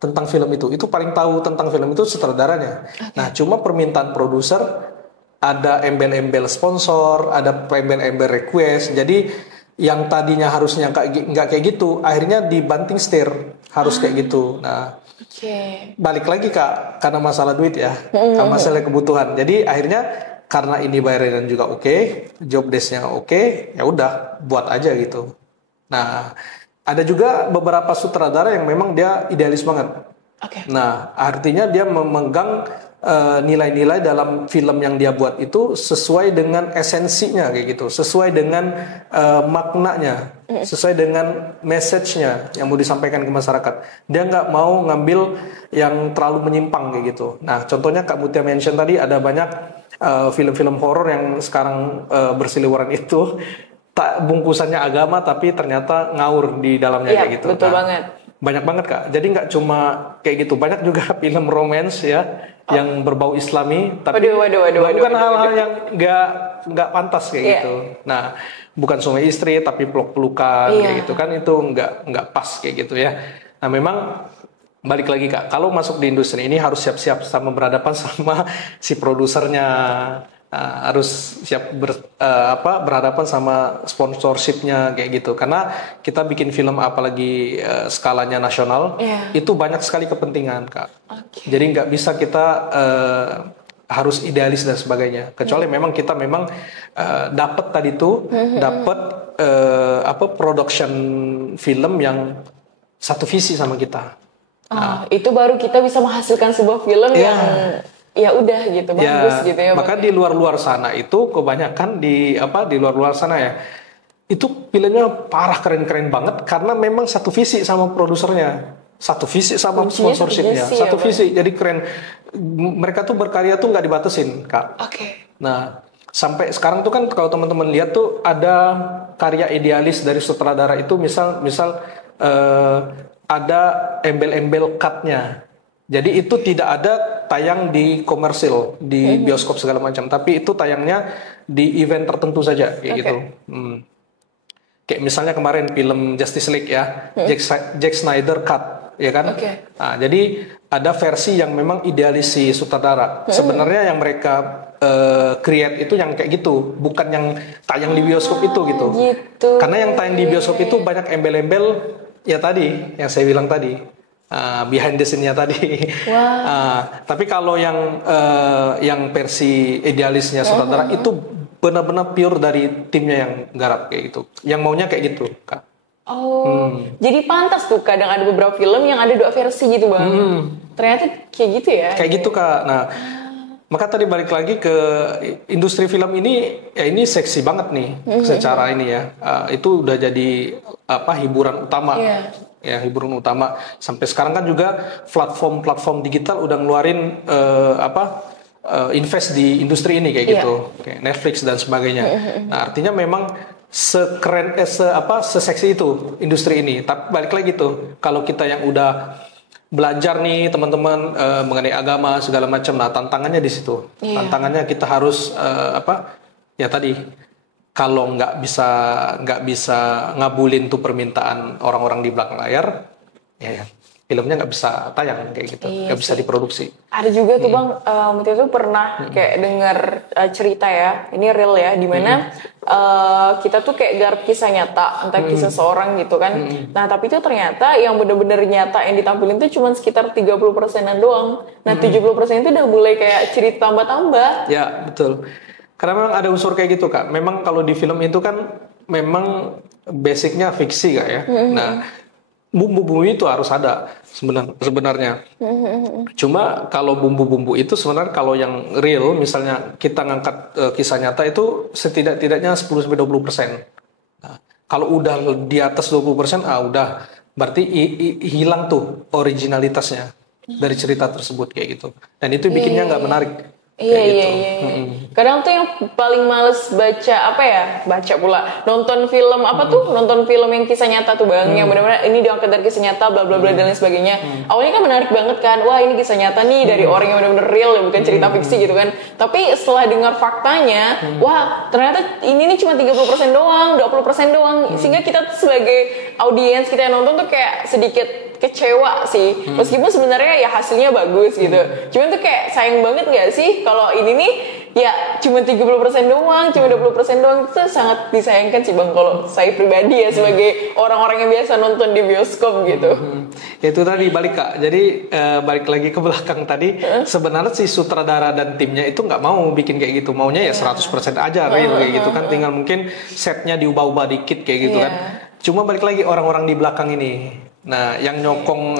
tentang film itu paling tahu tentang film itu sutradaranya. Nah, cuma permintaan produser, ada embel-embel sponsor, ada embel-embel request. Jadi yang tadinya harusnya nggak kayak gitu, akhirnya dibanting setir harus kayak gitu. Nah, balik lagi Kak, karena masalah duit ya, karena masalah kebutuhan. Jadi akhirnya karena ini bayaran juga job desk-nya ya udah buat aja gitu. Nah, ada juga beberapa sutradara yang memang dia idealis banget. Nah, artinya dia memegang nilai-nilai dalam film yang dia buat itu sesuai dengan esensinya kayak gitu, sesuai dengan maknanya, sesuai dengan message-nya yang mau disampaikan ke masyarakat. Dia nggak mau ngambil yang terlalu menyimpang kayak gitu. Nah, contohnya Kak Mutia mention tadi ada banyak film-film horor yang sekarang berseliweran itu bungkusannya agama tapi ternyata ngaur di dalamnya kayak gitu. Betul banget. Banyak banget Kak. Jadi nggak cuma kayak gitu, banyak juga film romance ya yang berbau Islami tapi bukan hal-hal yang nggak pantas kayak gitu. Nah, bukan suami istri tapi peluk-pelukan kayak gitu kan, itu nggak pas kayak gitu ya. Nah, memang balik lagi Kak, kalau masuk di industri ini harus siap-siap sama berhadapan sama si produsernya. Harus siap berhadapan sama sponsorshipnya kayak gitu, karena kita bikin film apalagi skalanya nasional itu banyak sekali kepentingan Kak. Jadi nggak bisa kita harus idealis dan sebagainya, kecuali memang kita dapat tadi tuh dapat production film yang satu visi sama kita. Itu baru kita bisa menghasilkan sebuah film yang ya udah gitu bagus Ya, gitu ya Bang. maka di luar-luar sana itu kebanyakan di luar-luar sana ya. Itu filmnya parah keren-keren banget karena memang satu visi sama produsernya. Satu visi sama Kuncinya sponsorshipnya. visi ya, Satu Bang. visi, jadi keren. Mereka tuh berkarya tuh nggak dibatasin, Kak. Oke. Nah, sampai sekarang tuh kan kalau teman-teman lihat tuh ada karya idealis dari sutradara itu misal ada embel-embel cut-nya. Jadi itu tidak ada tayang di komersil, di bioskop segala macam, tapi itu tayangnya di event tertentu saja kayak Oke. gitu. Kayak misalnya kemarin film Justice League ya, Zack Snyder cut, ya kan? Oke. Nah, jadi ada versi yang memang idealis si sutradara. Sebenarnya yang mereka create itu yang kayak gitu, bukan yang tayang di bioskop itu gitu. Gitu. Karena yang tayang di bioskop itu banyak embel-embel ya tadi, yang saya bilang tadi, behind the scene-nya tadi. Tapi kalau yang versi idealisnya sutradara itu benar-benar pure dari timnya yang garap kayak gitu, yang maunya kayak gitu, Kak. Oh, jadi pantas tuh kadang ada beberapa film yang ada dua versi gitu Bang. Ternyata kayak gitu ya. Kayak gitu, Kak. Nah, maka tadi balik lagi ke industri film ini, ya ini seksi banget nih secara ini ya. Itu udah jadi hiburan utama. Iya. Ya, hiburan utama. Sampai sekarang kan juga platform-platform digital udah ngeluarin invest di industri ini kayak gitu. Kayak Netflix dan sebagainya. Nah, artinya memang sekeren seseksi itu industri ini. Tapi balik lagi tuh, kalau kita yang udah belajar nih teman-teman mengenai agama segala macam, nah tantangannya di situ. Tantangannya kita harus ya tadi, kalau nggak bisa ngabulin tuh permintaan orang-orang di belakang layar, ya filmnya nggak bisa tayang kayak gitu, nggak bisa diproduksi. Ada juga tuh Bang, waktu itu pernah kayak dengar cerita ya, ini real ya, dimana kita tuh kayak garap kisah nyata, entah kisah seorang gitu kan. Nah tapi itu ternyata yang bener-bener nyata yang ditampilin tuh cuma sekitar 30%-an doang. Nah 70% itu udah mulai kayak cerita tambah-tambah. Ya betul. Karena memang ada unsur kayak gitu, Kak. Memang kalau di film itu kan memang basicnya fiksi, Kak ya. Nah bumbu-bumbu itu harus ada sebenarnya. Cuma kalau bumbu-bumbu itu sebenarnya kalau yang real, misalnya kita ngangkat kisah nyata itu setidak-tidaknya 10-20%. Nah, kalau udah di atas 20%, udah berarti hilang tuh originalitasnya dari cerita tersebut kayak gitu. Dan itu bikinnya nggak menarik. Iya. Kadang tuh yang paling males baca pula nonton film nonton film yang kisah nyata tuh Bang, yang benar-benar ini diangkat dari kisah nyata bla bla bla dan lain sebagainya. Awalnya kan menarik banget kan, wah ini kisah nyata nih dari orang yang benar-benar real ya, bukan cerita fiksi gitu kan. Tapi setelah dengar faktanya, wah ternyata ini nih cuma 30% doang, 20% doang, sehingga kita sebagai audiens, kita yang nonton tuh kayak sedikit kecewa sih, meskipun sebenarnya ya hasilnya bagus gitu. Cuman tuh kayak sayang banget gak sih kalau ini nih ya cuma 30% doang, cuma 20% doang. Itu sangat disayangkan sih Bang, kalau saya pribadi ya sebagai orang-orang yang biasa nonton di bioskop gitu. Ya itu tadi balik, Kak. Jadi balik lagi ke belakang tadi, sebenarnya si sutradara dan timnya itu nggak mau bikin kayak gitu, maunya ya 100% aja real kayak gitu kan, tinggal mungkin setnya diubah-ubah dikit kayak gitu kan. Cuma balik lagi orang-orang di belakang ini, nah yang nyokong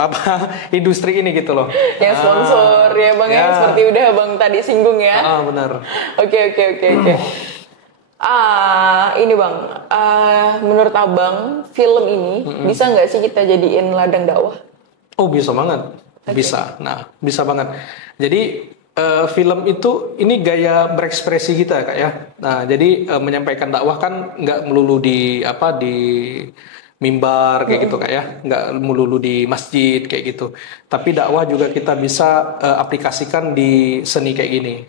industri ini gitu loh, Yang sponsor ya Bang ya, seperti udah Bang tadi singgung ya. Benar. Oke. Ini Bang, menurut Abang film ini bisa nggak sih kita jadiin ladang dakwah? Oh bisa banget, bisa. Nah bisa banget. Jadi film itu ini gaya berekspresi kita, Kak ya. Nah jadi menyampaikan dakwah kan nggak melulu di mimbar kayak gitu, Kak ya, nggak melulu di masjid kayak gitu. Tapi dakwah juga kita bisa aplikasikan di seni kayak gini,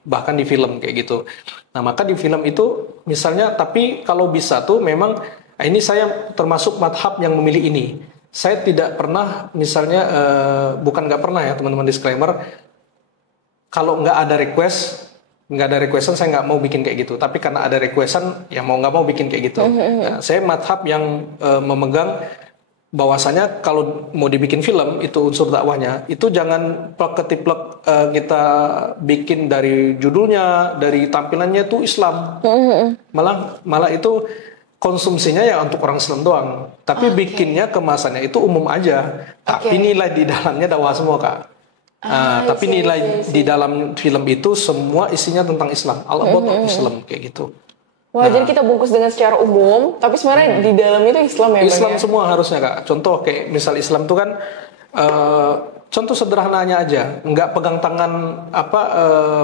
bahkan di film kayak gitu. Nah maka di film itu misalnya, tapi kalau bisa tuh memang ini saya termasuk madhab yang memilih ini. Saya tidak pernah misalnya, bukan nggak pernah ya teman-teman, disclaimer, kalau nggak ada requestan saya nggak mau bikin kayak gitu. Tapi karena ada requestan, ya mau nggak mau bikin kayak gitu. Nah, saya madhab yang memegang bahwasanya kalau mau dibikin film itu unsur dakwahnya itu jangan plek-ketiplek kita bikin dari judulnya, dari tampilannya itu Islam. Malah itu konsumsinya ya untuk orang Islam doang. Tapi bikinnya kemasannya itu umum aja. Tapi nilai di dalamnya dakwah semua, Kak. Tapi nilai di dalam film itu semua isinya tentang Islam, all about of Islam kayak gitu. Wah, jadi kita bungkus dengan secara umum, tapi sebenarnya di dalam itu Islam ya, Islam Bang, ya? semua harusnya Kak. Contoh kayak misal Islam itu kan contoh sederhananya aja, nggak pegang tangan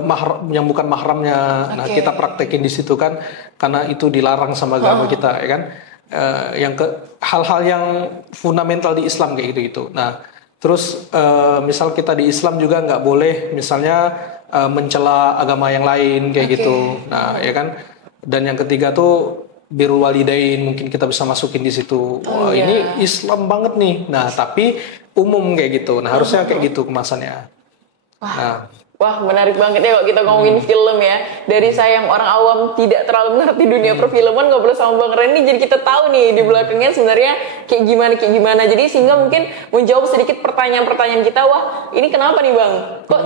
mahram yang bukan mahramnya. Nah, kita praktekin di situ kan, karena itu dilarang sama agama kita, ya kan? Hal-hal yang fundamental di Islam kayak gitu. Nah, terus misal kita di Islam juga nggak boleh misalnya mencela agama yang lain kayak gitu. Nah, ya kan? Dan yang ketiga tuh birrul walidain, mungkin kita bisa masukin di situ. Ini Islam banget nih. Nah, tapi umum kayak gitu. Nah, harusnya kayak gitu kemasannya. Wah, menarik banget ya kalau kita ngomongin film ya. Dari saya yang orang awam tidak terlalu mengerti dunia perfilman, ngobrol sama Bang Randy, jadi kita tahu nih di belakangnya sebenarnya kayak gimana. Jadi sehingga mungkin menjawab sedikit pertanyaan-pertanyaan kita, wah ini kenapa nih Bang? Kok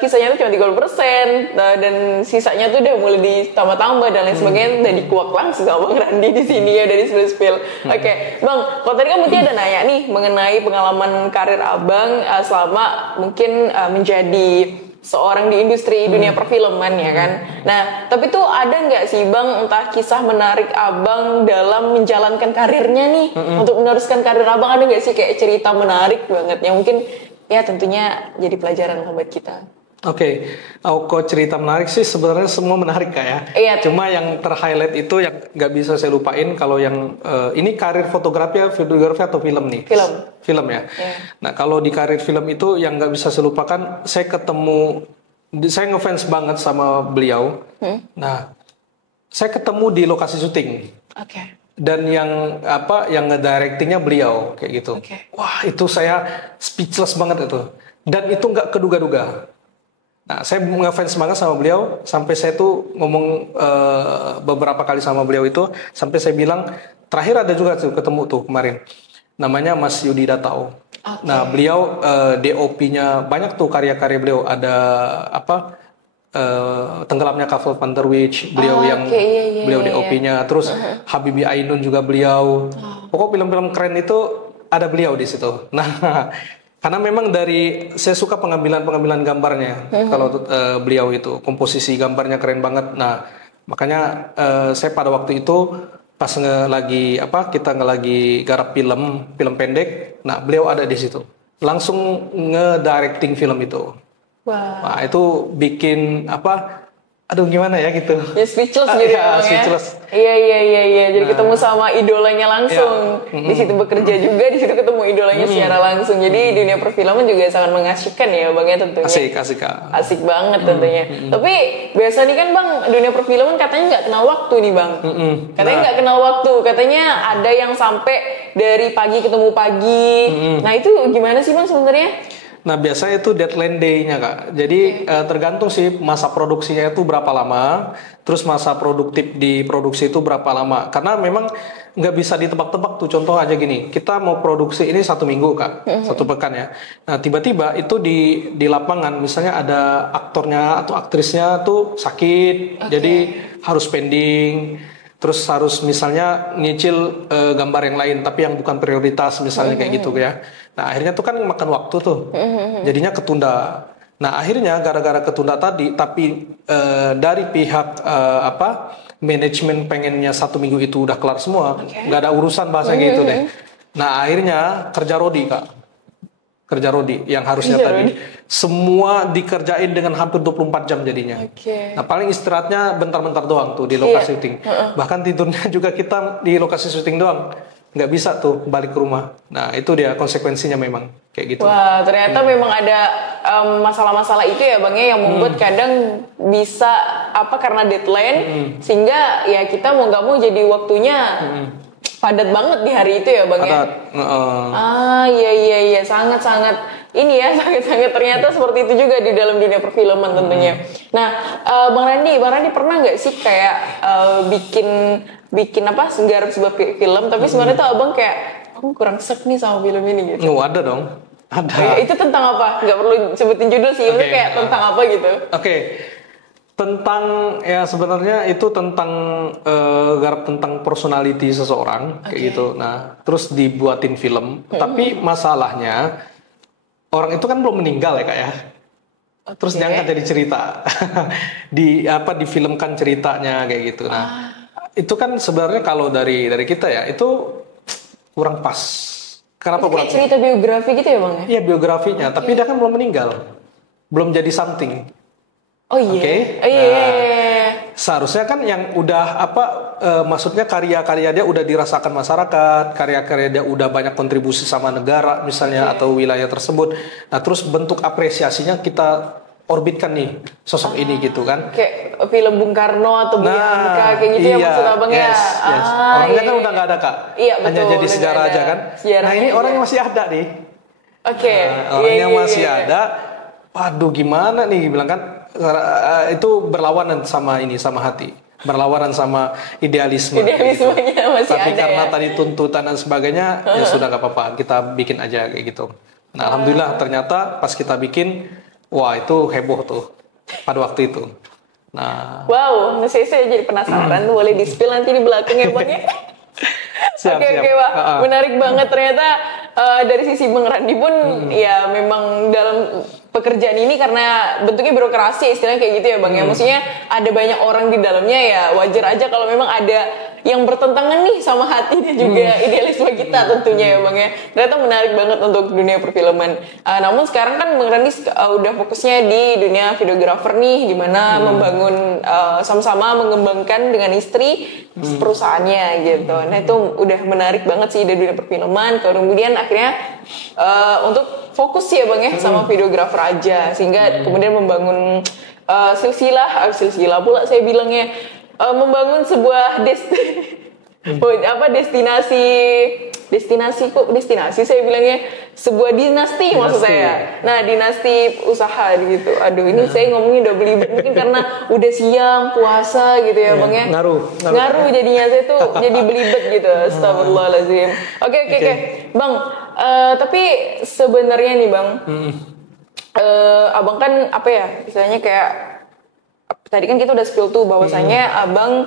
kisahnya tuh cuma 30%, dan sisanya tuh udah mulai ditambah-tambah dan lain sebagainya, dan dikuak langsung sama Bang Randy di sini ya dari spill. Oke, Bang, kalau tadi kan Mutia ada nanya nih mengenai pengalaman karir Abang selama mungkin menjadi seorang di industri dunia perfilman ya kan. Nah, tapi tuh ada nggak sih Bang entah kisah menarik Abang dalam menjalankan karirnya nih untuk meneruskan karir Abang, ada nggak sih kayak cerita menarik banget yang mungkin ya tentunya jadi pelajaran buat kita? Kok cerita menarik sih sebenarnya semua menarik Kak ya. Iya. Cuma yang terhighlight itu yang nggak bisa saya lupain kalau yang ini karir fotografi atau film nih. Film ya. Nah, kalau di karir film itu yang nggak bisa saya lupakan, saya ngefans banget sama beliau. Nah, saya ketemu di lokasi syuting. Dan yang ngedirectingnya beliau kayak gitu. Wah, itu saya speechless banget itu. Dan itu nggak keduga-duga. Nah, saya ngefans banget sama beliau sampai saya tuh ngomong beberapa kali sama beliau itu, sampai saya bilang terakhir ada juga tuh ketemu tuh kemarin. Namanya Mas Yudi Datau. Nah, beliau DOP-nya banyak tuh karya-karya beliau, ada Tenggelamnya Kapal Van der Wijk, beliau beliau DOP-nya. Terus Habibie Ainun juga beliau. Pokok film-film keren itu ada beliau di situ. Nah, karena memang saya suka pengambilan gambarnya. Kalau beliau itu komposisi gambarnya keren banget. Nah, makanya saya pada waktu itu pas kita lagi garap film pendek. Nah, beliau ada di situ. Langsung ngedirecting film itu. Nah, itu bikin aduh gimana ya gitu. Ya speechless gitu ya. Speechless. Iya. Jadi ketemu sama idolanya langsung. Di situ bekerja juga, di situ ketemu idolanya secara langsung. Jadi dunia perfilman juga sangat mengasihkan ya Bang ya tentunya. Asik Kak. Asik banget tentunya. Tapi biasa nih kan Bang, dunia perfilman katanya nggak kenal waktu nih Bang. Katanya nggak kenal waktu. Katanya ada yang sampai dari pagi ketemu pagi. Nah, itu gimana sih Bang sebenarnya? Nah, biasanya itu deadline day-nya Kak. Jadi tergantung sih masa produksinya itu berapa lama, terus masa produktif di produksi itu berapa lama. Karena memang nggak bisa ditebak-tebak tuh. Contoh aja gini, kita mau produksi ini 1 minggu Kak, 1 pekan ya. Nah, tiba-tiba itu di lapangan misalnya ada aktornya atau aktrisnya tuh sakit, jadi harus pending. Terus harus misalnya nyicil gambar yang lain tapi yang bukan prioritas misalnya kayak gitu ya. Nah, akhirnya tuh kan makan waktu tuh. Jadinya ketunda. Nah, akhirnya gara-gara ketunda tadi tapi dari pihak manajemen pengennya 1 minggu itu udah kelar semua, nggak ada urusan bahasa gitu deh. Nah, akhirnya kerja Rodi yang harusnya tadi semua dikerjain dengan hampir 24 jam jadinya. Nah, paling istirahatnya bentar-bentar doang tuh di lokasi syuting. Bahkan tidurnya juga kita di lokasi syuting doang. Nggak bisa tuh balik ke rumah. Nah, itu dia konsekuensinya memang kayak gitu. Wah, ternyata memang ada masalah-masalah itu ya Bang ya yang membuat kadang bisa karena deadline sehingga ya kita mau nggak mau jadi waktunya padat banget di hari itu ya Bang ya. Iya sangat-sangat ini ya sangat-sangat ternyata seperti itu juga di dalam dunia perfilman tentunya. Nah, Bang Randy pernah nggak sih kayak bikin nggarap sebuah film tapi sebenarnya tuh Abang kayak aku kurang sek nih sama film ini gitu. Ada dong. Ada. Itu tentang apa? Nggak perlu sebutin judul sih, itu kayak tentang apa gitu. Tentang ya sebenarnya itu tentang garap tentang personality seseorang kayak gitu. Nah, terus dibuatin film. Tapi masalahnya orang itu kan belum meninggal ya Kak ya. terus diangkat jadi cerita. Difilmkan ceritanya kayak gitu. Nah, itu kan sebenarnya kalau dari kita ya, itu kurang pas. Kenapa Itu kurang? kayak cerita biografi gitu ya Bang ya? Iya, biografinya, tapi dia kan belum meninggal. Belum jadi something. Oh iya. Oke. Oh iya. Nah, seharusnya kan yang udah maksudnya karya-karya dia udah dirasakan masyarakat, karya-karya dia udah banyak kontribusi sama negara misalnya atau wilayah tersebut. Nah, terus bentuk apresiasinya kita orbitkan nih sosok ini gitu kan. Kayak film Bung Karno atau Bung Hamka kayak gitu ya maksud Abang ya. Yes. Orangnya kan udah nggak ada Kak. Iya, betul, hanya jadi udah sejarah nggak aja ada. kan. Sejarahnya Nah, ini aja. orangnya masih ada nih. Oke. Orangnya masih ada. Waduh, gimana nih bilang kan, itu berlawanan sama hati, berlawanan sama idealisme. Idealismenya masih Tapi ada karena ya. tadi tuntutan dan sebagainya, ya sudah nggak apa-apa, kita bikin aja kayak gitu. Nah, alhamdulillah ternyata pas kita bikin, wah itu heboh tuh pada waktu itu. Nah, Wow, saya jadi penasaran. Boleh di-spill nanti di belakang ya Bang ya? siap. Oke, Wah. Menarik banget ternyata dari sisi Bang Randi pun ya memang dalam pekerjaan ini karena bentuknya birokrasi istilahnya kayak gitu ya Bang ya. Maksudnya ada banyak orang di dalamnya ya wajar aja kalau memang ada yang bertentangan nih sama hati dan juga idealisme kita tentunya ya Bang ya. Ternyata menarik banget untuk dunia perfilman. Namun sekarang kan Bang Randi udah fokusnya di dunia videografer nih, dimana membangun sama-sama mengembangkan dengan istri perusahaannya gitu. Nah itu udah menarik banget sih di dunia perfilman. Kemudian akhirnya untuk fokus ya Bang ya sama videografer aja, sehingga kemudian membangun silsilah pula saya bilangnya. Membangun sebuah destinasi saya bilangnya sebuah dinasti maksud saya. Nah, dinasti usaha gitu. Aduh, ini saya ngomongnya udah belibet mungkin karena udah siang puasa gitu ya, Bang ya. Ngaruh jadinya saya tuh jadi belibet gitu. Astagfirullahalazim. Oke. Bang, tapi sebenarnya nih, Bang. Abang kan apa ya? Istilahnya kayak tadi kan kita udah spill tuh bahwasanya Abang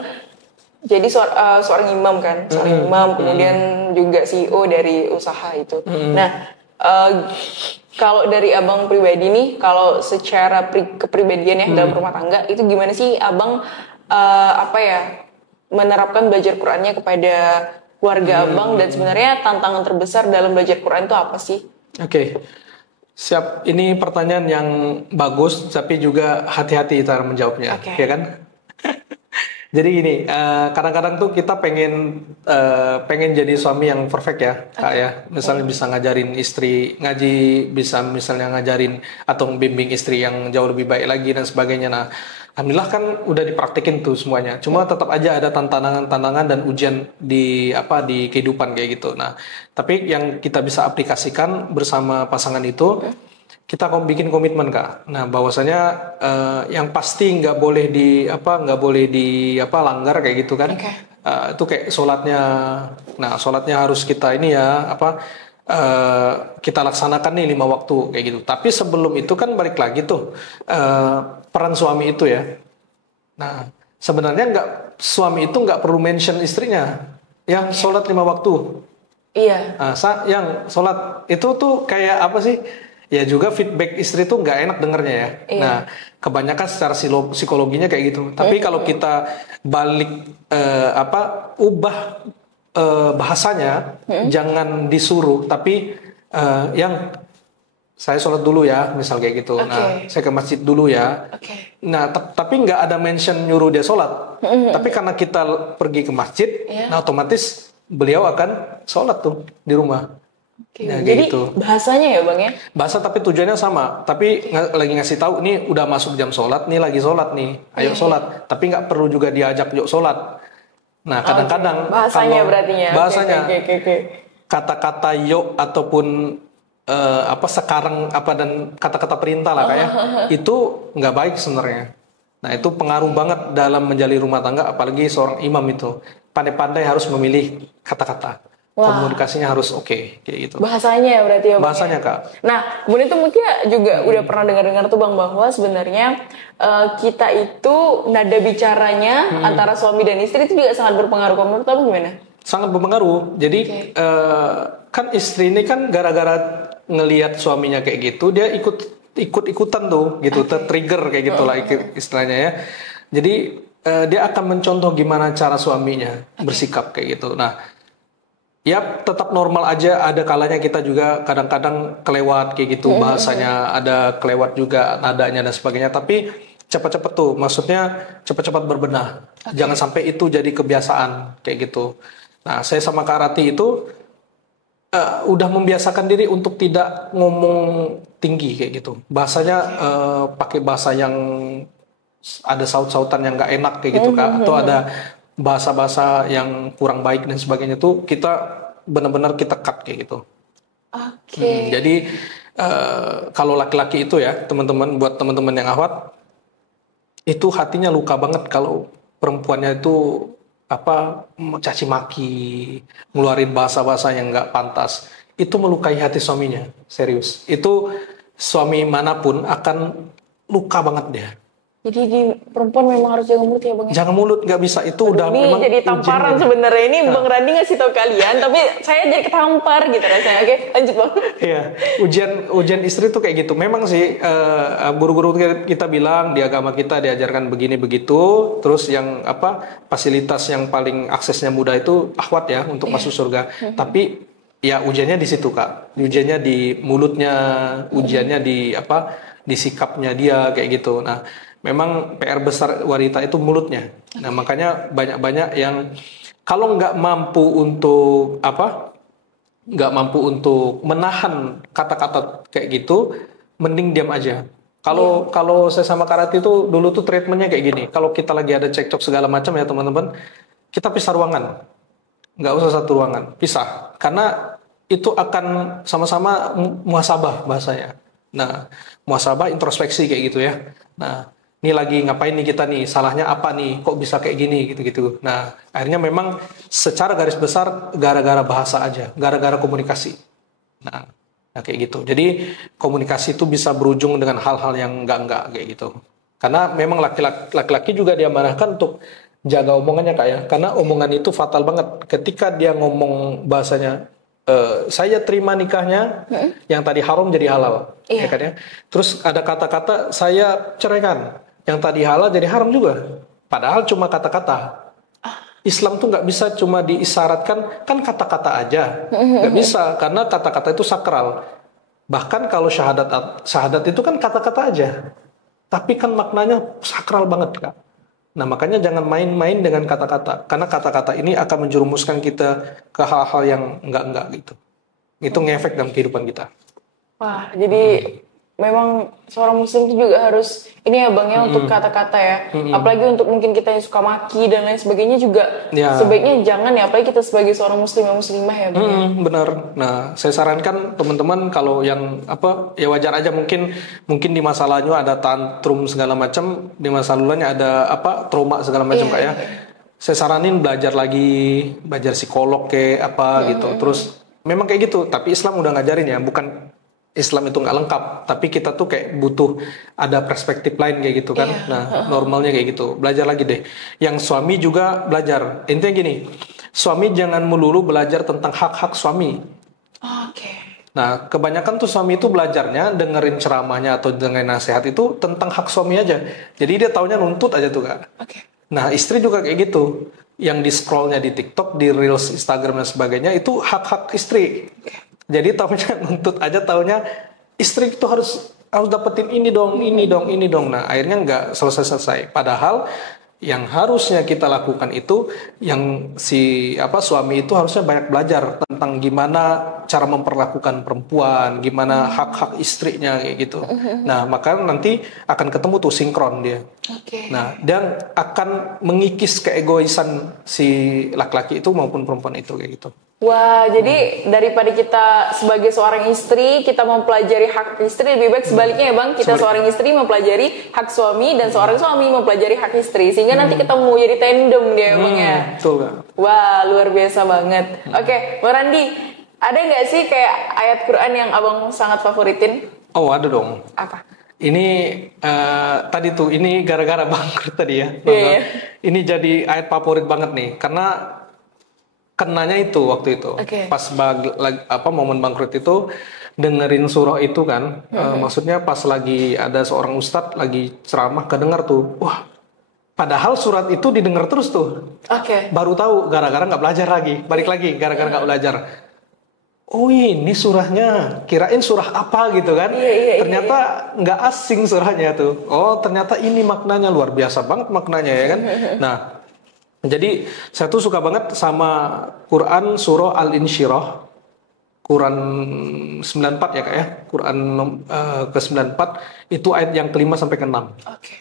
jadi seorang imam kan, seorang imam kemudian juga CEO dari usaha itu. Nah, kalau dari Abang pribadi nih, kalau secara kepribadian ya dalam rumah tangga itu gimana sih Abang menerapkan belajar Qurannya kepada keluarga Abang dan sebenarnya tantangan terbesar dalam belajar Quran itu apa sih? Oke. Siap, ini pertanyaan yang bagus, tapi juga hati-hati cara menjawabnya, ya kan? Jadi gini, kadang-kadang tuh kita pengen jadi suami yang perfect ya, Kak ya. Misalnya bisa ngajarin istri ngaji, bisa misalnya ngajarin atau membimbing istri yang jauh lebih baik lagi dan sebagainya. Nah, alhamdulillah kan udah dipraktekin tuh semuanya. Cuma tetap aja ada tantangan dan ujian di kehidupan kayak gitu. Nah, tapi yang kita bisa aplikasikan bersama pasangan itu, kita bikin komitmen Kak. Nah, bahwasanya yang pasti nggak boleh langgar kayak gitu kan. Itu kayak sholatnya. Nah, sholatnya harus kita kita laksanakan nih 5 waktu kayak gitu. Tapi sebelum itu kan balik lagi tuh peran suami itu ya. Nah, sebenarnya suami itu nggak perlu mention istrinya yang sholat 5 waktu. Iya. Nah, yang sholat itu tuh kayak apa sih? Ya juga feedback istri tuh nggak enak dengernya ya. Iya. Nah, kebanyakan secara psikologinya kayak gitu. Tapi kalau kita balik ubah bahasanya, jangan disuruh, tapi yang saya sholat dulu ya, misal kayak gitu. Nah, saya ke masjid dulu ya. Nah, tapi nggak ada mention nyuruh dia sholat. Tapi karena kita pergi ke masjid, nah otomatis beliau akan sholat tuh di rumah. Ya, jadi gitu. Bahasanya ya Bang ya? Bahasa tapi tujuannya sama. Tapi lagi ngasih tahu ini udah masuk jam sholat, nih lagi sholat nih, ayo sholat. Tapi nggak perlu juga diajak yuk sholat. Nah, kadang-kadang bahasanya berartinya. Bahasanya kata-kata yuk ataupun sekarang dan kata-kata perintah lah kayak itu nggak baik sebenarnya. Nah, itu pengaruh banget dalam menjalin rumah tangga, apalagi seorang imam itu pandai-pandai harus memilih kata-kata. Komunikasinya harus oke, kayak gitu. Bahasanya berarti ya Bang. Bahasanya Kak. Nah, kemudian itu mungkin juga udah pernah dengar-dengar tuh Bang bahwa sebenarnya kita itu nada bicaranya antara suami dan istri itu juga sangat berpengaruh. Menurut Abang gimana? Sangat berpengaruh. Jadi kan istri ini kan gara-gara ngelihat suaminya kayak gitu, dia ikut ikut-ikutan tuh gitu, tertrigger kayak gitulah istilahnya ya. Jadi dia akan mencontoh gimana cara suaminya bersikap kayak gitu. Nah, ya tetap normal aja, ada kalanya kita juga kadang-kadang kelewat kayak gitu bahasanya, ada kelewat juga nadanya dan sebagainya, tapi cepat-cepat tuh, maksudnya cepat-cepat berbenah. Jangan sampai itu jadi kebiasaan kayak gitu. Nah, saya sama Kak Rati itu udah membiasakan diri untuk tidak ngomong tinggi kayak gitu. Bahasanya pakai bahasa yang ada saut-sautan yang nggak enak kayak gitu Kak, atau ada bahasa-bahasa yang kurang baik dan sebagainya tuh kita benar-benar kita cut kayak gitu. Jadi kalau laki-laki itu ya teman-teman, buat teman-teman yang ahwat itu hatinya luka banget kalau perempuannya itu caci maki, ngeluarin bahasa-bahasa yang nggak pantas. Itu melukai hati suaminya, serius. Itu suami manapun akan luka banget dia. Jadi di perempuan memang harus jaga mulut ya Bang? Jangan mulut, nggak bisa. Itu udah ini memang jadi tamparan sebenarnya. Ini Bang Randi ngasih tahu kalian, tapi saya jadi ketampar gitu rasanya. Oke, lanjut Bang. Iya, ujian istri tuh kayak gitu. Memang sih guru-guru kita bilang di agama kita diajarkan begini begitu. Terus yang fasilitas yang paling aksesnya mudah itu akhwat ya untuk masuk surga. Tapi ya ujiannya di situ Kak. Ujiannya di mulutnya, ujiannya di sikapnya dia kayak gitu. Nah, memang PR besar wanita itu mulutnya. Nah, makanya banyak-banyak yang kalau nggak mampu untuk menahan kata-kata kayak gitu, mending diam aja. Kalau saya sama Karati itu dulu tuh treatmentnya kayak gini. Kalau kita lagi ada cekcok segala macam ya teman-teman, kita pisah ruangan. Nggak usah satu ruangan, pisah. Karena itu akan sama-sama muhasabah bahasanya. Nah, muhasabah introspeksi kayak gitu ya. Nah, ini lagi ngapain nih kita nih, salahnya apa nih, kok bisa kayak gini gitu-gitu. Nah, akhirnya memang secara garis besar gara-gara bahasa aja, gara-gara komunikasi. Nah kayak gitu. Jadi komunikasi itu bisa berujung dengan hal-hal yang enggak kayak gitu. Karena memang laki-laki juga diamanahkan untuk jaga omongannya Kak ya. Karena omongan itu fatal banget. Ketika dia ngomong bahasanya, saya terima nikahnya, yang tadi haram jadi halal. Ya kan ya? Terus ada kata-kata saya ceraikan, yang tadi halal jadi haram juga. Padahal cuma kata-kata. Islam tuh nggak bisa cuma diisyaratkan, kan kata-kata aja. Nggak bisa, karena kata-kata itu sakral. Bahkan kalau syahadat itu kan kata-kata aja. Tapi kan maknanya sakral banget Kak. Nah makanya jangan main-main dengan kata-kata. Karena kata-kata ini akan menjerumuskan kita ke hal-hal yang enggak gitu. Itu ngefek dalam kehidupan kita. Wah, jadi memang seorang muslim itu juga harus ini ya Bang ya untuk kata-kata ya. Apalagi untuk mungkin kita yang suka maki dan lain sebagainya juga sebaiknya jangan ya, apalagi kita sebagai seorang muslim yang muslimah ya Bang. Benar. Nah, saya sarankan teman-teman kalau yang ya wajar aja mungkin di masa lalunya ada tantrum segala macam, di masa lalunya ada trauma segala macam Kak ya. Saya saranin belajar psikolog gitu. Terus memang kayak gitu, tapi Islam udah ngajarin ya, bukan Islam itu nggak lengkap, tapi kita tuh kayak butuh ada perspektif lain kayak gitu kan. Nah, normalnya kayak gitu. Belajar lagi deh. Yang suami juga belajar. Intinya gini, suami jangan melulu belajar tentang hak-hak suami. Nah, kebanyakan tuh suami itu belajarnya dengerin ceramahnya atau dengerin nasihat itu tentang hak suami aja. Jadi dia taunya nuntut aja tuh Kak. Nah, istri juga kayak gitu. Yang di scrollnya di TikTok, di Reels, Instagram dan sebagainya itu hak-hak istri. Jadi taunya istri itu harus dapetin ini dong. Nah, akhirnya nggak selesai. Padahal yang harusnya kita lakukan itu yang suami itu harusnya banyak belajar tentang gimana cara memperlakukan perempuan, gimana hak-hak istrinya kayak gitu. Nah, maka nanti akan ketemu tuh sinkron dia. Nah, dan akan mengikis keegoisan si laki-laki itu maupun perempuan itu kayak gitu. Wah, jadi daripada kita sebagai seorang istri, kita mempelajari hak istri, lebih baik sebaliknya ya Bang, kita seorang istri mempelajari hak suami, dan seorang suami mempelajari hak istri, sehingga nanti ketemu jadi tandem dia Bang ya. Betul Kak. Wah, luar biasa banget. Oke, Bang Randi, ada nggak sih kayak ayat Quran yang Abang sangat favoritin? Oh, ada dong. Apa? Ini tadi tuh, ini gara-gara bangkrut tadi ya. Ini jadi ayat favorit banget nih, karena kenanya itu waktu itu. Oke. Pas momen bangkrut itu dengerin surah itu kan, maksudnya pas lagi ada seorang ustadz lagi ceramah kedengar tuh, wah, padahal surat itu didengar terus tuh. Oke. Baru tahu gara-gara nggak belajar lagi, balik lagi gara-gara nggak belajar. Oh ini surahnya, kirain surah apa gitu kan? Ternyata nggak asing surahnya tuh. Oh ternyata ini maknanya luar biasa banget maknanya ya kan? Nah, jadi saya tuh suka banget sama Quran surah Al-Insyirah, Quran 94 ya kak ya, Quran ke-94 itu ayat yang kelima sampai ke-6. Oke.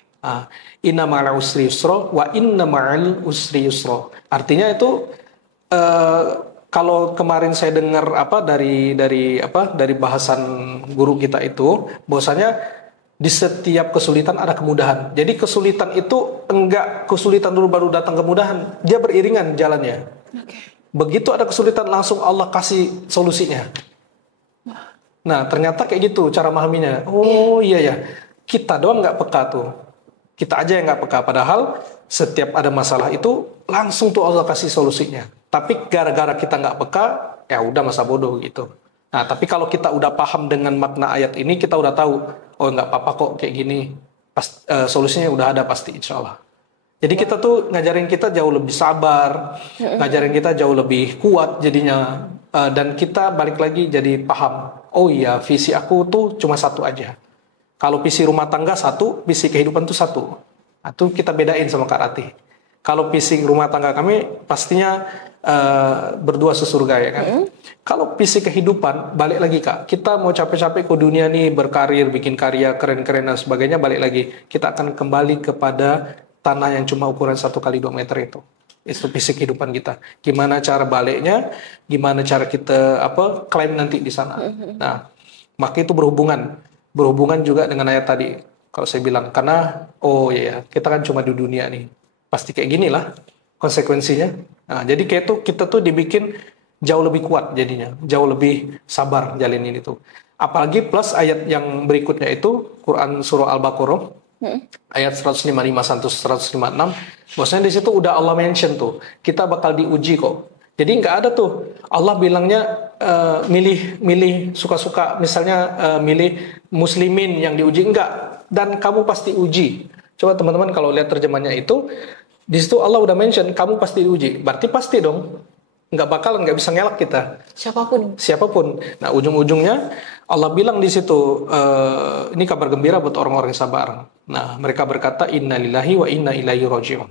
Inna ma'al usri yusra wa inna ma'al usri yusra. Artinya itu kalau kemarin saya dengar dari bahasan guru kita itu bahwasanya di setiap kesulitan ada kemudahan. Jadi kesulitan itu enggak kesulitan dulu baru datang kemudahan, dia beriringan jalannya. Begitu ada kesulitan langsung Allah kasih solusinya. Nah ternyata kayak gitu cara memahaminya. Oh iya ya, kita doang nggak peka tuh. Kita aja yang nggak peka. Padahal setiap ada masalah itu langsung tuh Allah kasih solusinya. Tapi gara-gara kita nggak peka, ya udah masa bodoh gitu. Nah, tapi kalau kita udah paham dengan makna ayat ini, kita udah tahu, oh nggak apa-apa kok kayak gini. Solusinya udah ada pasti, insya Allah. Jadi kita tuh ngajarin kita jauh lebih sabar, ngajarin kita jauh lebih kuat jadinya. Dan kita balik lagi jadi paham, oh iya visi aku tuh cuma satu aja. Kalau visi rumah tangga satu, visi kehidupan tuh satu. Itu kita bedain sama Kak Rati. Kalau visi rumah tangga kami pastinya berdua sesurga ya kan. Kalau visi kehidupan balik lagi Kak, kita mau capek-capek ke dunia nih berkarir, bikin karya keren-keren dan sebagainya, balik lagi kita akan kembali kepada tanah yang cuma ukuran 1 kali 2 meter itu. Itu visi kehidupan kita. Gimana cara baliknya, gimana cara kita klaim nanti di sana. Nah, maka itu berhubungan juga dengan ayat tadi. Kalau saya bilang karena kita kan cuma di dunia nih. Pasti kayak gini lah konsekuensinya. Nah, jadi kayak tuh kita tuh dibikin jauh lebih kuat jadinya, jauh lebih sabar jalanin itu. Apalagi plus ayat yang berikutnya itu Quran surah Al-Baqarah ayat 155 sampai 156. Bosnya di situ udah Allah mention tuh, kita bakal diuji kok. Jadi nggak ada tuh Allah bilangnya milih suka-suka, misalnya milih muslimin yang diuji, enggak. Dan kamu pasti uji. Coba teman-teman kalau lihat terjemahnya itu, di situ Allah udah mention kamu pasti diuji. Berarti pasti dong, nggak bisa ngelak kita. Siapapun. Nah ujung-ujungnya Allah bilang di situ, ini kabar gembira buat orang-orang yang sabar. Nah mereka berkata inna lillahi wa inna ilaihi raji'un.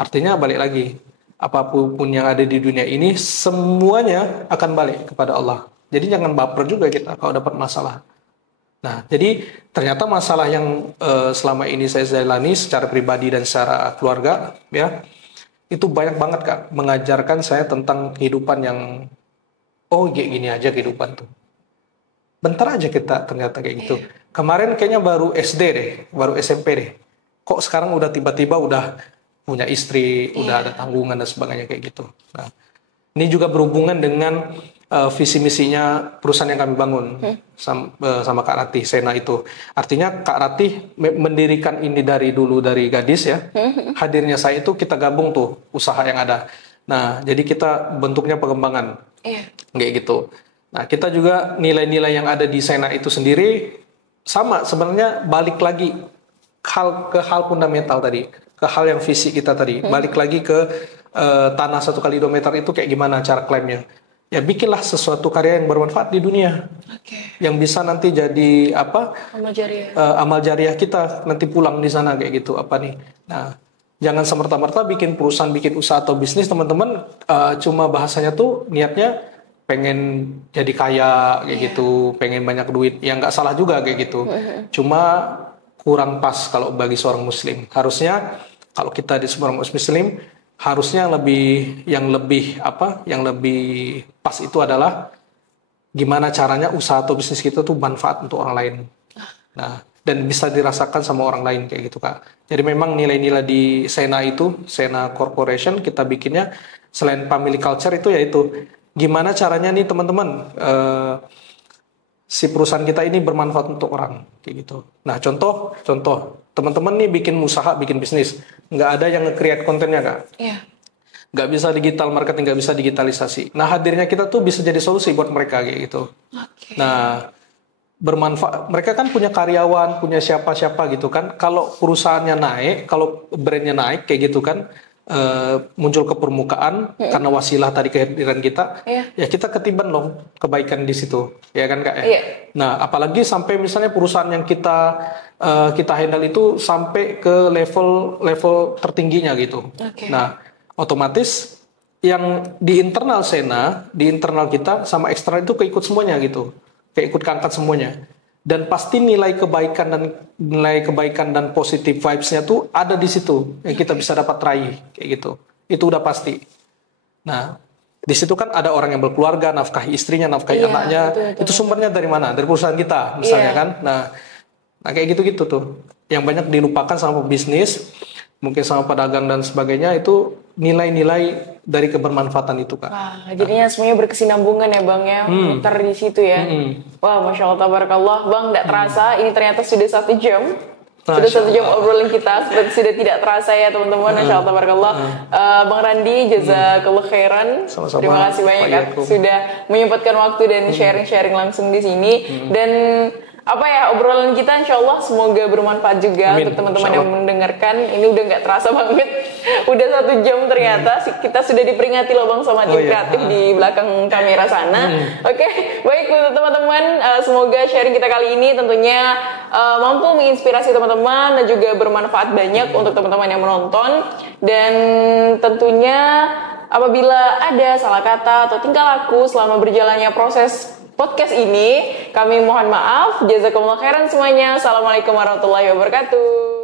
Artinya balik lagi, apapun yang ada di dunia ini semuanya akan balik kepada Allah. Jadi jangan baper juga kita kalau dapat masalah. Nah, jadi ternyata masalah yang selama ini saya jalani secara pribadi dan secara keluarga, ya, itu banyak banget Kak, mengajarkan saya tentang kehidupan yang, kayak gini aja kehidupan tuh. Bentar aja kita ternyata kayak gitu. Kemarin kayaknya baru SD deh, baru SMP deh. Kok sekarang udah tiba-tiba udah punya istri, udah ada tanggungan dan sebagainya kayak gitu. Nah, ini juga berhubungan dengan visi misinya perusahaan yang kami bangun sama Kak Rati Sena itu. Artinya Kak Rati mendirikan ini dari gadis ya. Hadirnya saya itu kita gabung tuh usaha yang ada. Nah, jadi kita bentuknya pengembangan. Kayak gitu. Nah, kita juga nilai-nilai yang ada di Sena itu sendiri sama sebenarnya, balik lagi ke hal fundamental tadi, ke hal yang visi kita tadi. Balik lagi ke tanah 1 kali 2 meter itu kayak gimana cara klaimnya. Ya bikinlah sesuatu karya yang bermanfaat di dunia, yang bisa nanti jadi amal jariah kita nanti pulang di sana kayak gitu Nah, jangan semerta-merta bikin perusahaan, bikin usaha atau bisnis teman-teman cuma bahasanya tuh niatnya pengen jadi kaya kayak gitu, pengen banyak duit, yang nggak salah juga kayak gitu. Cuma kurang pas kalau bagi seorang muslim. Harusnya kalau kita di seorang muslim harusnya yang lebih pas itu adalah gimana caranya usaha atau bisnis kita tuh manfaat untuk orang lain. Nah, dan bisa dirasakan sama orang lain kayak gitu Kak. Jadi memang nilai-nilai di Sena Corporation kita bikinnya selain family culture itu yaitu gimana caranya nih teman-teman si perusahaan kita ini bermanfaat untuk orang kayak gitu. Nah, contoh teman-teman nih bikin usaha, bikin bisnis, nggak ada yang nge-create kontennya Kak. nggak bisa digital marketing, nggak bisa digitalisasi. Nah, hadirnya kita tuh bisa jadi solusi buat mereka kayak gitu. Oke. Nah, bermanfaat. Mereka kan punya karyawan, punya siapa-siapa gitu kan. Kalau perusahaannya naik, kalau brandnya naik kayak gitu kan, muncul ke permukaan karena wasilah tadi kehadiran kita, ya kita ketiban dong kebaikan di situ, ya kan Kak ya. Nah, apalagi sampai misalnya perusahaan yang kita handle itu sampai ke level tertingginya gitu. Nah, otomatis yang di internal Sena, di internal kita sama eksternal itu keikut semuanya gitu, keikut keangkat semuanya. Dan pasti nilai kebaikan dan positif vibes-nya tuh ada di situ yang kita bisa dapat raih kayak gitu. Itu udah pasti. Nah, di situ kan ada orang yang berkeluarga, nafkahi istrinya, nafkahi anaknya. Itu sumbernya dari mana? Dari perusahaan kita, misalnya kan. Nah, kayak gitu-gitu tuh. Yang banyak dilupakan sama pebisnis, mungkin sama pedagang dan sebagainya, itu nilai-nilai dari kebermanfaatan itu Kak. Wah, jadinya semuanya berkesinambungan ya Bang ya, muter di situ ya. Wah, Masya Allah, tabarakallah. Bang, tidak terasa ini ternyata sudah 1 jam. Sudah 1 jam obrolan kita, seperti sudah tidak terasa ya teman-teman. Masya Allah, tabarakallah. Bang Randi, jazakallah khairan. Sama-sama. Terima kasih banyak Kak, sudah menyempatkan waktu dan sharing-sharing langsung di sini. Dan obrolan kita insya Allah semoga bermanfaat juga untuk teman-teman yang mendengarkan. Ini udah nggak terasa banget, udah 1 jam ternyata. Kita sudah diperingati loh Bang sama tim kreatif di belakang kamera sana. Oke, baik untuk teman-teman, semoga sharing kita kali ini tentunya mampu menginspirasi teman-teman dan juga bermanfaat banyak untuk teman-teman yang menonton. Dan tentunya apabila ada salah kata atau tingkah laku selama berjalannya proses podcast ini, kami mohon maaf. Jazakumullah khairan semuanya. Assalamualaikum warahmatullahi wabarakatuh.